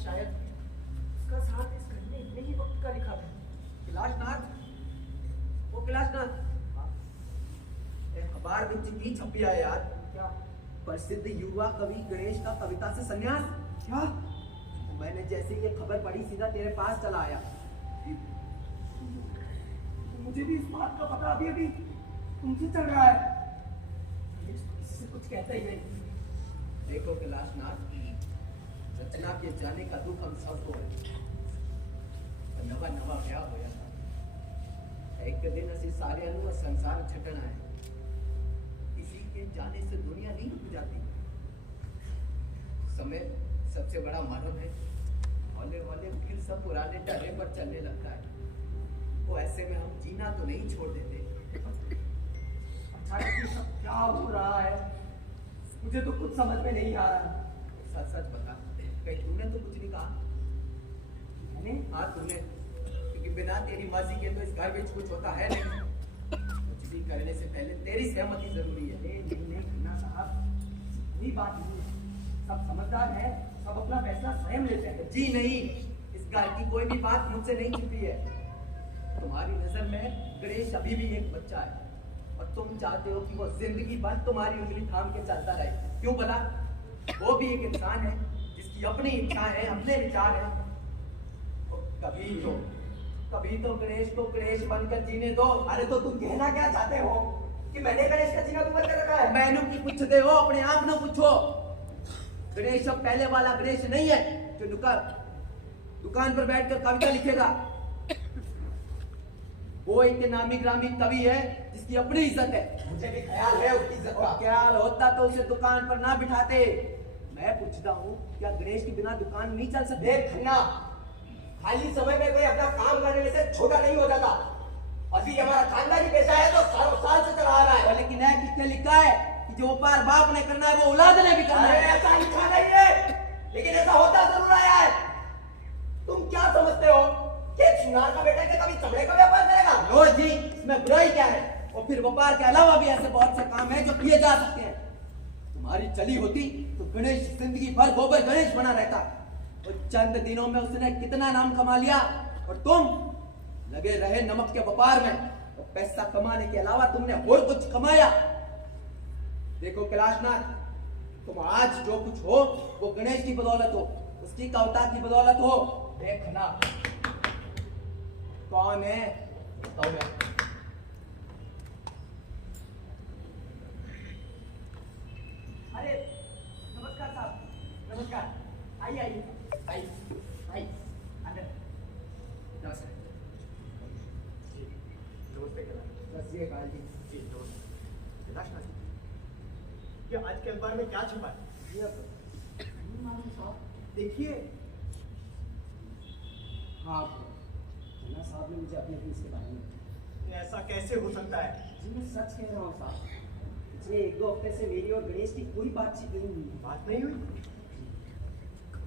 शायद उसका साथ इस घटने ने ही वक्त का लिखा था। कैलाशनाथ, वो कैलाशनाथ, एक अखबार में चिट्ठी छपी है यार। क्या? प्रसिद्ध युवा कवि गणेश का कविता से संन्यास। क्या? मैंने जैसे ये खबर पढ़ी सीधा तेरे पास चला आया। मुझे भी इस बात का पता अभी अभी तुमसे चल रहा है। किसी से कुछ कहता ही नहीं। देखो कैलाशनाथ, रचना के जाने का दुख हम सबको है। नवा नवा ब्याह होया था। एक दिन असी सारे अनु संसार छटन आए। किसी के जाने से दुनिया नहीं रुक जाती। समय सबसे बड़ा मानव है। हौले हौले फिर सब पुराने डरे पर चलने लगता है। वो ऐसे में हम जीना तो नहीं छोड़ देते। अच्छा ये सब क्या हो रहा है? मुझे तो कुछ समझ में नहीं आ रहा। सच सच बता, कहीं तूने तो कुछ नहीं कहा? मैंने? हाँ तूने, क्योंकि बिना तेरी मर्जी के तो इस घर में कुछ होता है नहीं। कुछ भी करने से पहले तेरी सहमति जरूरी है। नहीं खन्ना साहब, कोई बात नहीं। सब समझदार है, सब अपना फैसला स्वयं लेते हैं। जी नहीं, इस घर की कोई भी बात मुझसे नहीं छिपी है। तुम्हारी नजर में गणेश अभी भी एक बच्चा है और तुम चाहते हो कि वो जिंदगी भर तुम्हारी उंगली थाम के चलता रहे। क्यों भला? वो भी एक इंसान है जिसकी अपनी इच्छा है, अपने विचार है। कभी तो गणेश को गणेश बनकर जीने दो। अरे तो तुम कहना क्या चाहते हो कि मैंने गणेश का जीना बंद कर रखा है? मैनू की पूछते हो, अपने आप न पूछो। गणेश अब पहले वाला गणेश नहीं है जो दुकान पर बैठकर कविता लिखेगा। वो एक नामी ग्रामी कवि है जिसकी अपनी इज्जत है। मुझे भी ख्याल है उसकी इज्जत का। ख्याल होता तो उसे दुकान पर ना बिठाते। मैं पूछता हूँ, क्या गणेश के बिना दुकान नहीं चल सकती? देख खन्ना, खाली समय में कोई अपना काम करने से छोटा नहीं हो जाता। अभी हमारा खानदानी पेशा है तो सालों साल से चला आ रहा है। लेकिन है किसने लिखा है कि जो व्यापार बाप ने करना है वो औलाद ने भी करना है? ऐसा लिखा नहीं है, लेकिन ऐसा होता जरूर आया है। तुम क्या समझते हो कि सुनार का बेटा कभी चमड़े का व्यापार करेगा? लो जी, इसमें बुराई क्या है? और फिर व्यापार के अलावा भी ऐसे बहुत से काम हैं जो किए जा सकते हैं। तुम्हारी चली होती तो गणेश जिंदगी भर गोबर गणेश बना रहता। और चंद दिनों में उसने कितना नाम कमा लिया और तुम लगे रहे नमक के व्यापार में। और पैसा कमाने के अलावा तुमने और कुछ कमाया? देखो कैलाशनाथ, तुम आज जो कुछ हो वो गणेश की बदौलत हो, उसकी कविता की बदौलत हो। देखना कौन है? नमस्कार। आइए आइए आइए आइए अंदर। नमस्कार। नमस्ते सत श्री अकाल जी। जी नमस्ते। कैलाश जी, ये आज के अखबार में क्या छपा है? जी आप देखिए। हाँ जना साहब ने मुझे अपने फीस के बारे में। ऐसा कैसे हो सकता है? जी मैं सच कह रहा हूँ साहब, पिछले 1-2 हफ्ते से मेरी और गणेश की कोई बातचीत नहीं हुई। बात नहीं हुई?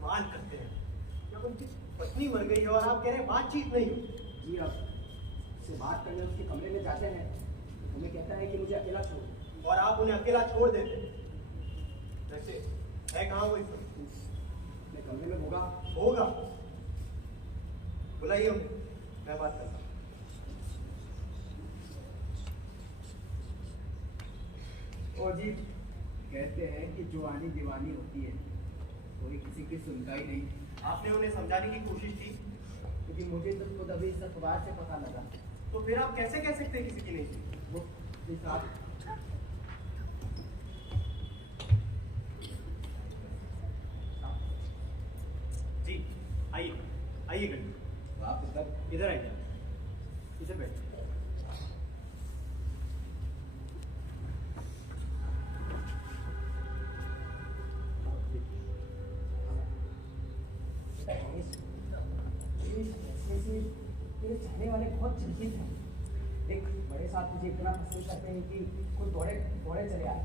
कमाल करते हैं, जब उनकी पत्नी मर गई और आप कह रहे हैं बातचीत नहीं हुई। जी अब उससे बात करने उसके कमरे में जाते हैं तो हमें कहता है कि मुझे अकेला छोड़। और आप उन्हें अकेला छोड़ देते हैं। वैसे है कहाँ वो इस वक्त? मैं कमरे में होगा। बुलाइए उन्हें, मैं बात करता हूँ। और जी कहते हैं कि जो आनी दीवानी होती है कोई किसी की सुनता ही नहीं। आपने उन्हें समझाने की कोशिश की, क्योंकि मुझे तो खुद अभी इस अखबार से पता लगा। तो फिर आप कैसे कह सकते हैं किसी की नहीं सुनी? वो जी साहब जी आइए आइए गणेश, आप इधर आइए, इधर बैठिए। मेरे चाहने वाले बहुत चिंतित हैं। एक बड़े साहब मुझे इतना पसंद करते हैं कि कोई दौड़े दौड़े चले आए।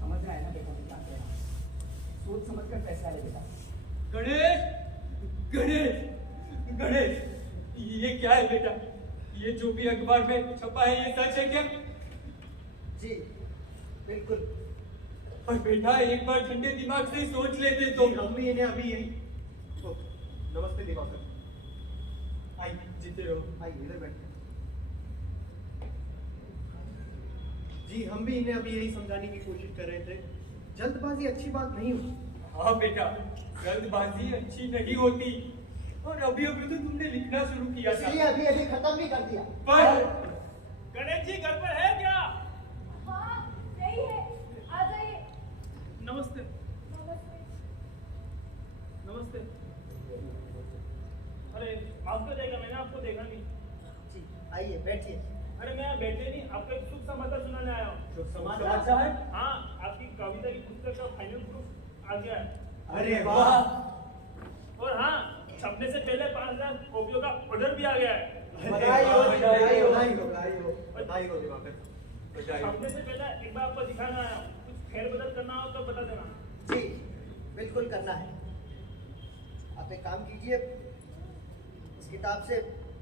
समझ रहा है ना बेटा, मैं क्या कह रहा हूँ। सोच समझ कर फैसला ले बेटा। गणेश गणेश गणेश, ये क्या है बेटा? ये जो भी अखबार में छपा है ये सच है क्या? जी बिल्कुल। और बेटा एक बार ठंडे दिमाग से सोच लेते तो। हम भी इन्हें अभी यही। ओ, नमस्ते दिवाकर, आइए जीते रहो। आइए इधर बैठिए। जी हम भी इन्हें अभी यही समझाने की कोशिश कर रहे थे, जल्दबाजी अच्छी बात नहीं होती। हाँ बेटा, जल्दबाजी अच्छी नहीं होती। और अभी अभी तो तुमने लिखना शुरू किया था। इसलिए अभी अभी खत्म भी कर दिया। पर गणेश जी घर पर है क्या? हाँ यही है, आ जाइए। नमस्ते। नमस्ते। नमस्ते। अरे माफ करिएगा, मैंने आपको देखा नहीं। जी आइए बैठिए। अरे मैं यहाँ बैठे नहीं, आपका एक शुभ समाचार सुनाने आया हूँ। शुभ समाचार? हाँ, आपकी कविता की पुस्तक का फाइनल प्रूफ आ गया है। अरे वाह। और हाँ, छपने से पहले 5000 कॉपियों का ऑर्डर भी आ गया है। बधाई हो जी, बधाई हो, बधाई हो, बधाई हो, बधाई हो दिवाकर, बधाई हो। छपने से पहले एक बार आपको दिखाना आया हूँ, कुछ फेरबदल करना हो तो बता देना। जी बिल्कुल करना है। आप एक काम कीजिए, इस किताब से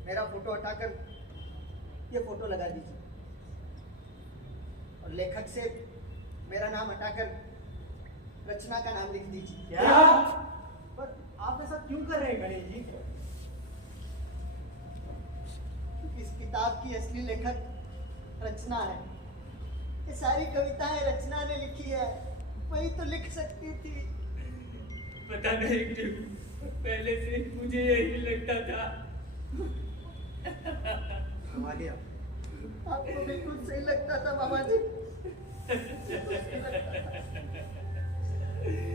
मेरा फोटो हटाकर ये फोटो लगा दीजिए और लेखक से मेरा नाम हटाकर रचना का नाम लिख दीजिए। क्या? पर आप ऐसा क्यों कर रहे हैं गणेश जी? इस किताब की असली लेखक रचना है। ये सारी कविताएं रचना ने लिखी है, वही तो लिख सकती थी। पता नहीं क्यों पहले से मुझे यही लगता था। मालिया, आपको बिल्कुल सही लगता था मामा जी।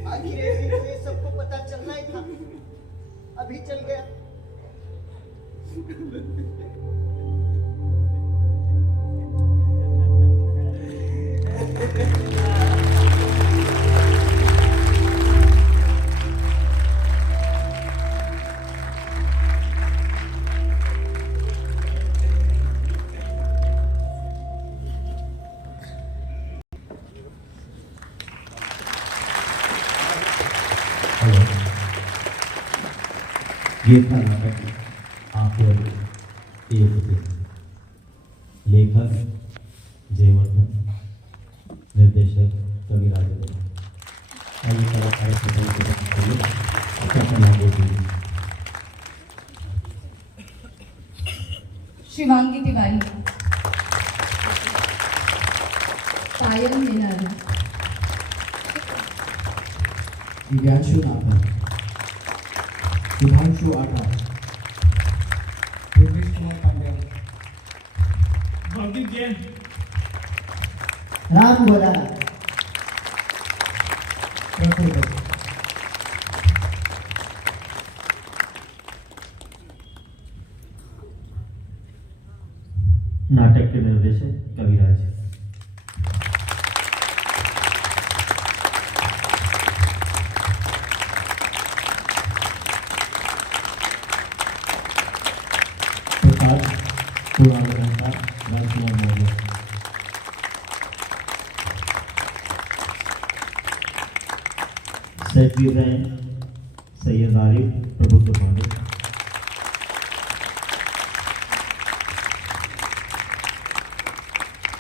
आखिर एक दिन तो ये सबको पता चलना ही था, अभी चल गया। ये था नाटक आखिर एक दिन। लेखक जयवर्धन, निर्देशक कविराज। आइए कलाकार शिवांगी तिवारी, पायल मीनार, दिव्यांशु नागर, सुधांशु आटा, योगेश कुमार पांड्या, भौतिक जैन, राम गोला, प्रफुल्ल नाटक के निर्देशक कविराज। प्रकाश पुराणकर्ता राजकुमार मौर्य। सेट डिजाइन सैयद आरिफ प्रबुद्ध पांडे।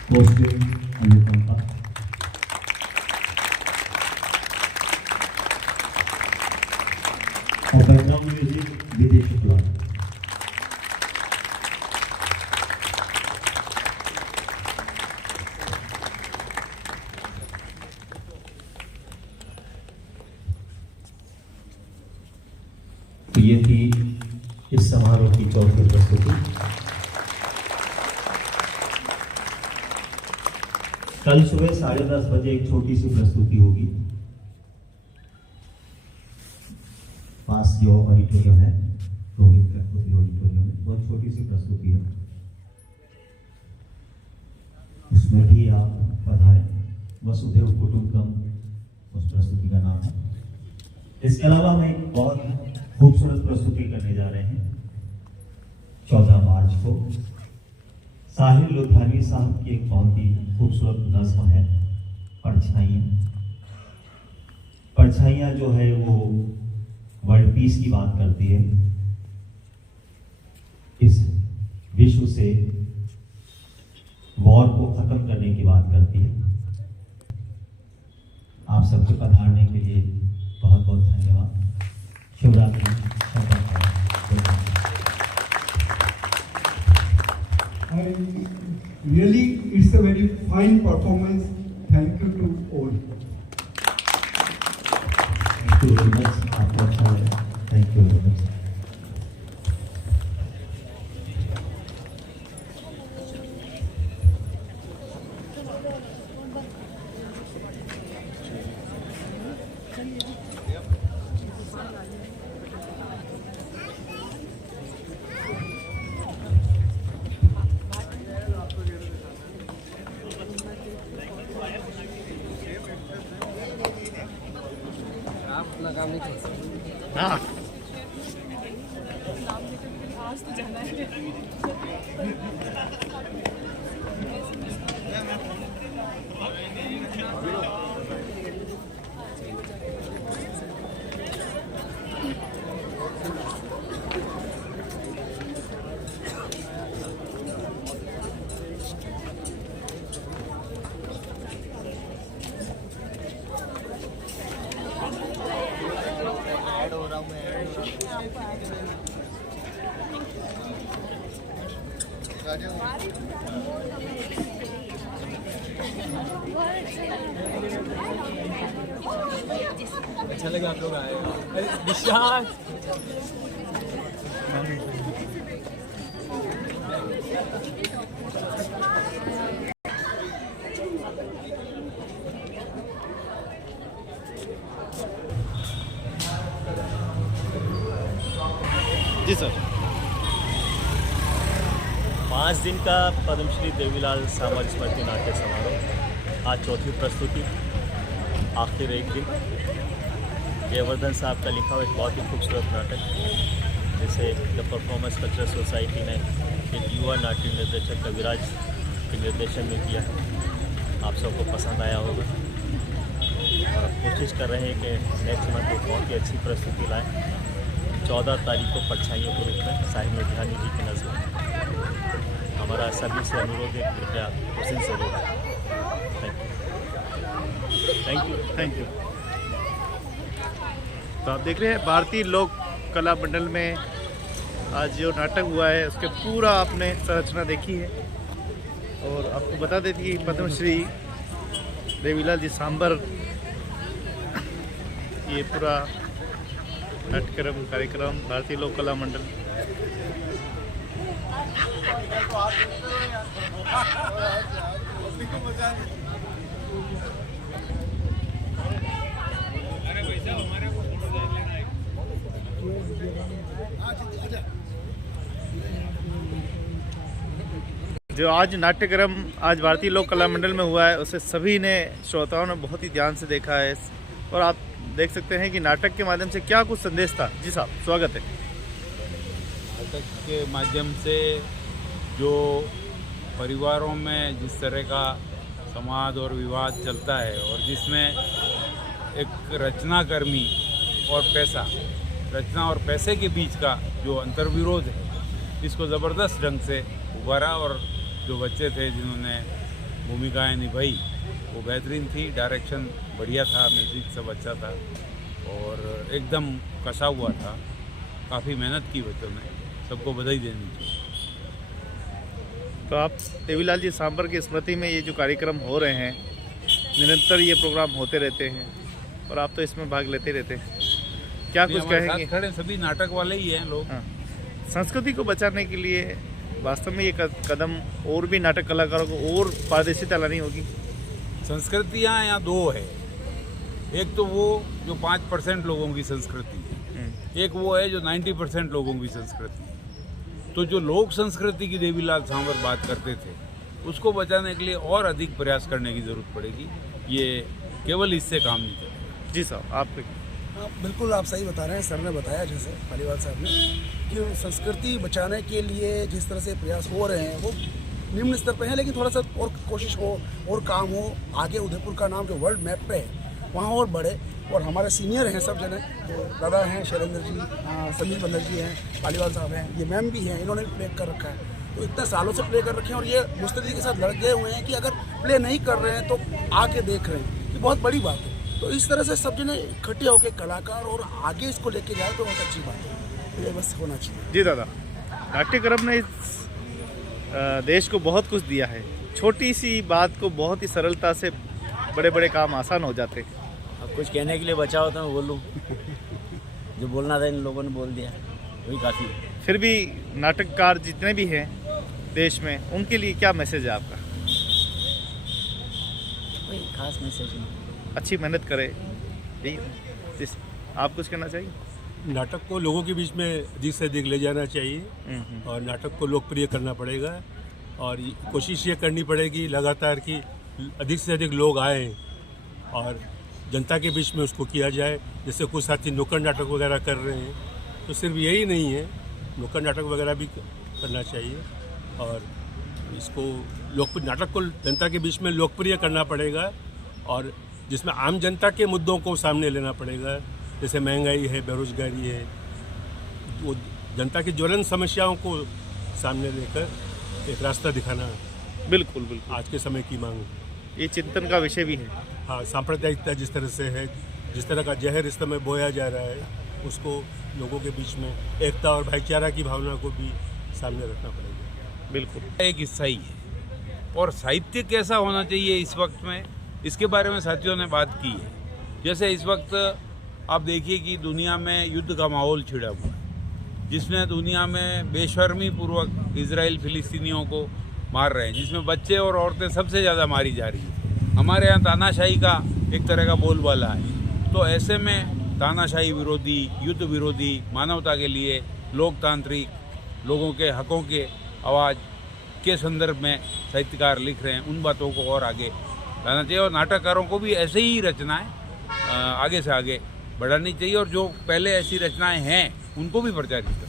कॉस्ट्यूम अनुकंपा। और बैकग्राउंड म्यूजिक विदेश शुक्ला। तो ये थी इस समारोह की चौथी प्रस्तुति। कल सुबह 10:30 बजे एक छोटी सी प्रस्तुति होगी पास जो ऑडिटोरियम है, रोहित कटपुतली ऑडिटोरियम में, बहुत छोटी सी प्रस्तुति है, उसमें भी आप पधारें। वसुधैव कुटुंबकम उस प्रस्तुति का नाम है। इसके अलावा हम एक बहुत खूबसूरत प्रस्तुति करने जा रहे हैं 14 मार्च को। साहिल लुधियानी साहब की एक बहुत ही खूबसूरत नज़्म है परछाइयाँ। परछाइयाँ जो है वो वर्ल्ड पीस की बात करती है, इस विश्व से वॉर को खत्म करने की बात करती है। आप सबके पधारने के लिए बहुत बहुत धन्यवाद। Shivratri. Really, it's a very fine performance. Thank you to all. Thank you very much. आपको अच्छा लगा। Thank you very much. हाँ अच्छा लगा आप लोग आए। अरे विशाल जी सर। 5 दिन का पद्मश्री देवीलाल सामर स्मृति नाट्य समारोह, आज चौथी प्रस्तुति, आखिर एक दिन। जयवर्धन साहब का लिखा हुआ एक बहुत ही खूबसूरत नाटक, जिसे द परफॉर्मेंस कल्चरल सोसाइटी ने एक युवा नाट्य निर्देशक कविराज के निर्देशन में किया है। आप सबको पसंद आया होगा और कोशिश कर रहे हैं कि नेक्स्ट मंथ एक बहुत ही अच्छी प्रस्तुति लाएँ। 14 तारीख को परछाइयों के रूप में साहिल लुधियानी जी की नज़र। हमारा सभी से अनुरोध है, कृपया उस दिन जरूर आए। Thank you. Thank you. तो आप देख रहे हैं भारतीय लोक कला मंडल में आज जो नाटक हुआ है उसके पूरा आपने संरचना देखी है। और आपको बता दें कि पद्मश्री देवीलाल जी सांबर ये पूरा नाट्यक्रम कार्यक्रम भारतीय लोक कला मंडल जो आज नाट्यक्रम आज भारतीय लोक कला मंडल में हुआ है उसे सभी ने श्रोताओं ने बहुत ही ध्यान से देखा है और आप देख सकते हैं कि नाटक के माध्यम से क्या कुछ संदेश था। जी साहब, स्वागत है। नाटक के माध्यम से जो परिवारों में जिस तरह का संवाद और विवाद चलता है और जिसमें एक रचनाकर्मी और पैसा, रचना और पैसे के बीच का जो अंतर्विरोध है, इसको ज़बरदस्त ढंग से उभारा और जो बच्चे थे जिन्होंने भूमिकाएं निभाई वो बेहतरीन थी। डायरेक्शन बढ़िया था, म्यूजिक सब अच्छा था और एकदम कसा हुआ था। काफ़ी मेहनत की बच्चों ने, सबको बधाई देनी चाहिए। तो आप देवीलाल जी सांबर की स्मृति में ये जो कार्यक्रम हो रहे हैं, निरंतर ये प्रोग्राम होते रहते हैं और आप तो इसमें भाग लेते रहते हैं, क्या कुछ कहेंगे? खड़े सभी नाटक वाले ही हैं लोग। हाँ। संस्कृति को बचाने के लिए वास्तव में ये कदम और भी नाटक कलाकारों को और पारदर्शिता लानी होगी। संस्कृतियाँ यहाँ दो है, एक तो वो जो 5% लोगों की संस्कृति है, एक वो है जो 90% लोगों की संस्कृति है। तो जो लोक संस्कृति की देवीलाल सांवर बात करते थे, उसको बचाने के लिए और अधिक प्रयास करने की जरूरत पड़ेगी। ये केवल इससे काम नहीं चलेगा। जी साहब, आप बिल्कुल आप सही बता रहे हैं। सर ने बताया जैसे पालीवाल साहब ने कि संस्कृति बचाने के लिए जिस तरह से प्रयास हो रहे हैं वो निम्न स्तर पे है, लेकिन थोड़ा सा और कोशिश हो और काम हो, आगे उदयपुर का नाम जो वर्ल्ड मैप पे है वहाँ और बढ़े। और हमारे सीनियर हैं सब जने, तो दादा हैं शैलेंद्र जी, संदीप बंदर जी हैं, पालीवाल साहब हैं, ये मैम भी हैं, इन्होंने प्ले कर रखा है। तो इतने सालों से प्ले कर रखे हैं और ये मुस्तैदी के साथ लड़ गए हुए हैं कि अगर प्ले नहीं कर रहे हैं तो आके देख रहे हैं, ये बहुत बड़ी बात है। तो इस तरह से सब जने इकट्ठे होकर कलाकार और आगे इसको लेके जाए तो बहुत अच्छी बात है। ये बस होना चाहिए। जी दादा, नाट्यक्रम ने इस देश को बहुत कुछ दिया है। छोटी सी बात को बहुत ही सरलता से बड़े बड़े काम आसान हो जाते हैं। अब कुछ कहने के लिए बचा होता मैं बोलूँ जो बोलना था इन लोगों ने बोल दिया, वही काफ़ी। फिर भी नाटककार जितने भी हैं देश में, उनके लिए क्या मैसेज है आपका? कोई खास मैसेज नहीं, अच्छी मेहनत करे, यही। आप कुछ कहना चाहिए? नाटक को लोगों के बीच में अधिक से अधिक ले जाना चाहिए और नाटक को लोकप्रिय करना पड़ेगा और कोशिश ये करनी पड़ेगी लगातार कि अधिक से अधिक लोग आएँ और जनता के बीच में उसको किया जाए। जैसे कुछ साथी नुक्कड़ नाटक वगैरह कर रहे हैं, तो सिर्फ यही नहीं है, नुक्कड़ नाटक वगैरह भी करना चाहिए और इसको नाटक को जनता के बीच में लोकप्रिय करना पड़ेगा और जिसमें आम जनता के मुद्दों को सामने लेना पड़ेगा। जैसे महंगाई है, बेरोजगारी है, वो जनता की ज्वलन समस्याओं को सामने लेकर एक रास्ता दिखाना बिल्कुल बिल्कुल आज के समय की मांग। ये चिंतन का विषय भी है। हाँ, सांप्रदायिकता जिस तरह से है, जिस तरह का जहर इस समय बोया जा रहा है, उसको लोगों के बीच में एकता और भाईचारा की भावना को भी सामने रखना पड़ेगा। बिल्कुल एक हिस्सा ही है और साहित्य कैसा होना चाहिए इस वक्त में, इसके बारे में साथियों ने बात की है। जैसे इस वक्त आप देखिए कि दुनिया में युद्ध का माहौल छिड़ा हुआ है, जिसमें दुनिया में बेशर्मी पूर्वक इजराइल फिलिस्तीनियों को मार रहे हैं, जिसमें बच्चे और औरतें सबसे ज़्यादा मारी जा रही है। हमारे यहाँ तानाशाही का एक तरह का बोलबाला है। तो ऐसे में तानाशाही विरोधी, युद्ध विरोधी, मानवता के लिए लोकतांत्रिक लोगों के हकों के आवाज़ के संदर्भ में साहित्यकार लिख रहे हैं। उन बातों को और आगे लाना चाहिए और नाटककारों को भी ऐसे ही रचनाएं आगे से आगे बढ़ानी चाहिए और जो पहले ऐसी रचनाएं हैं उनको भी प्रचारित करना।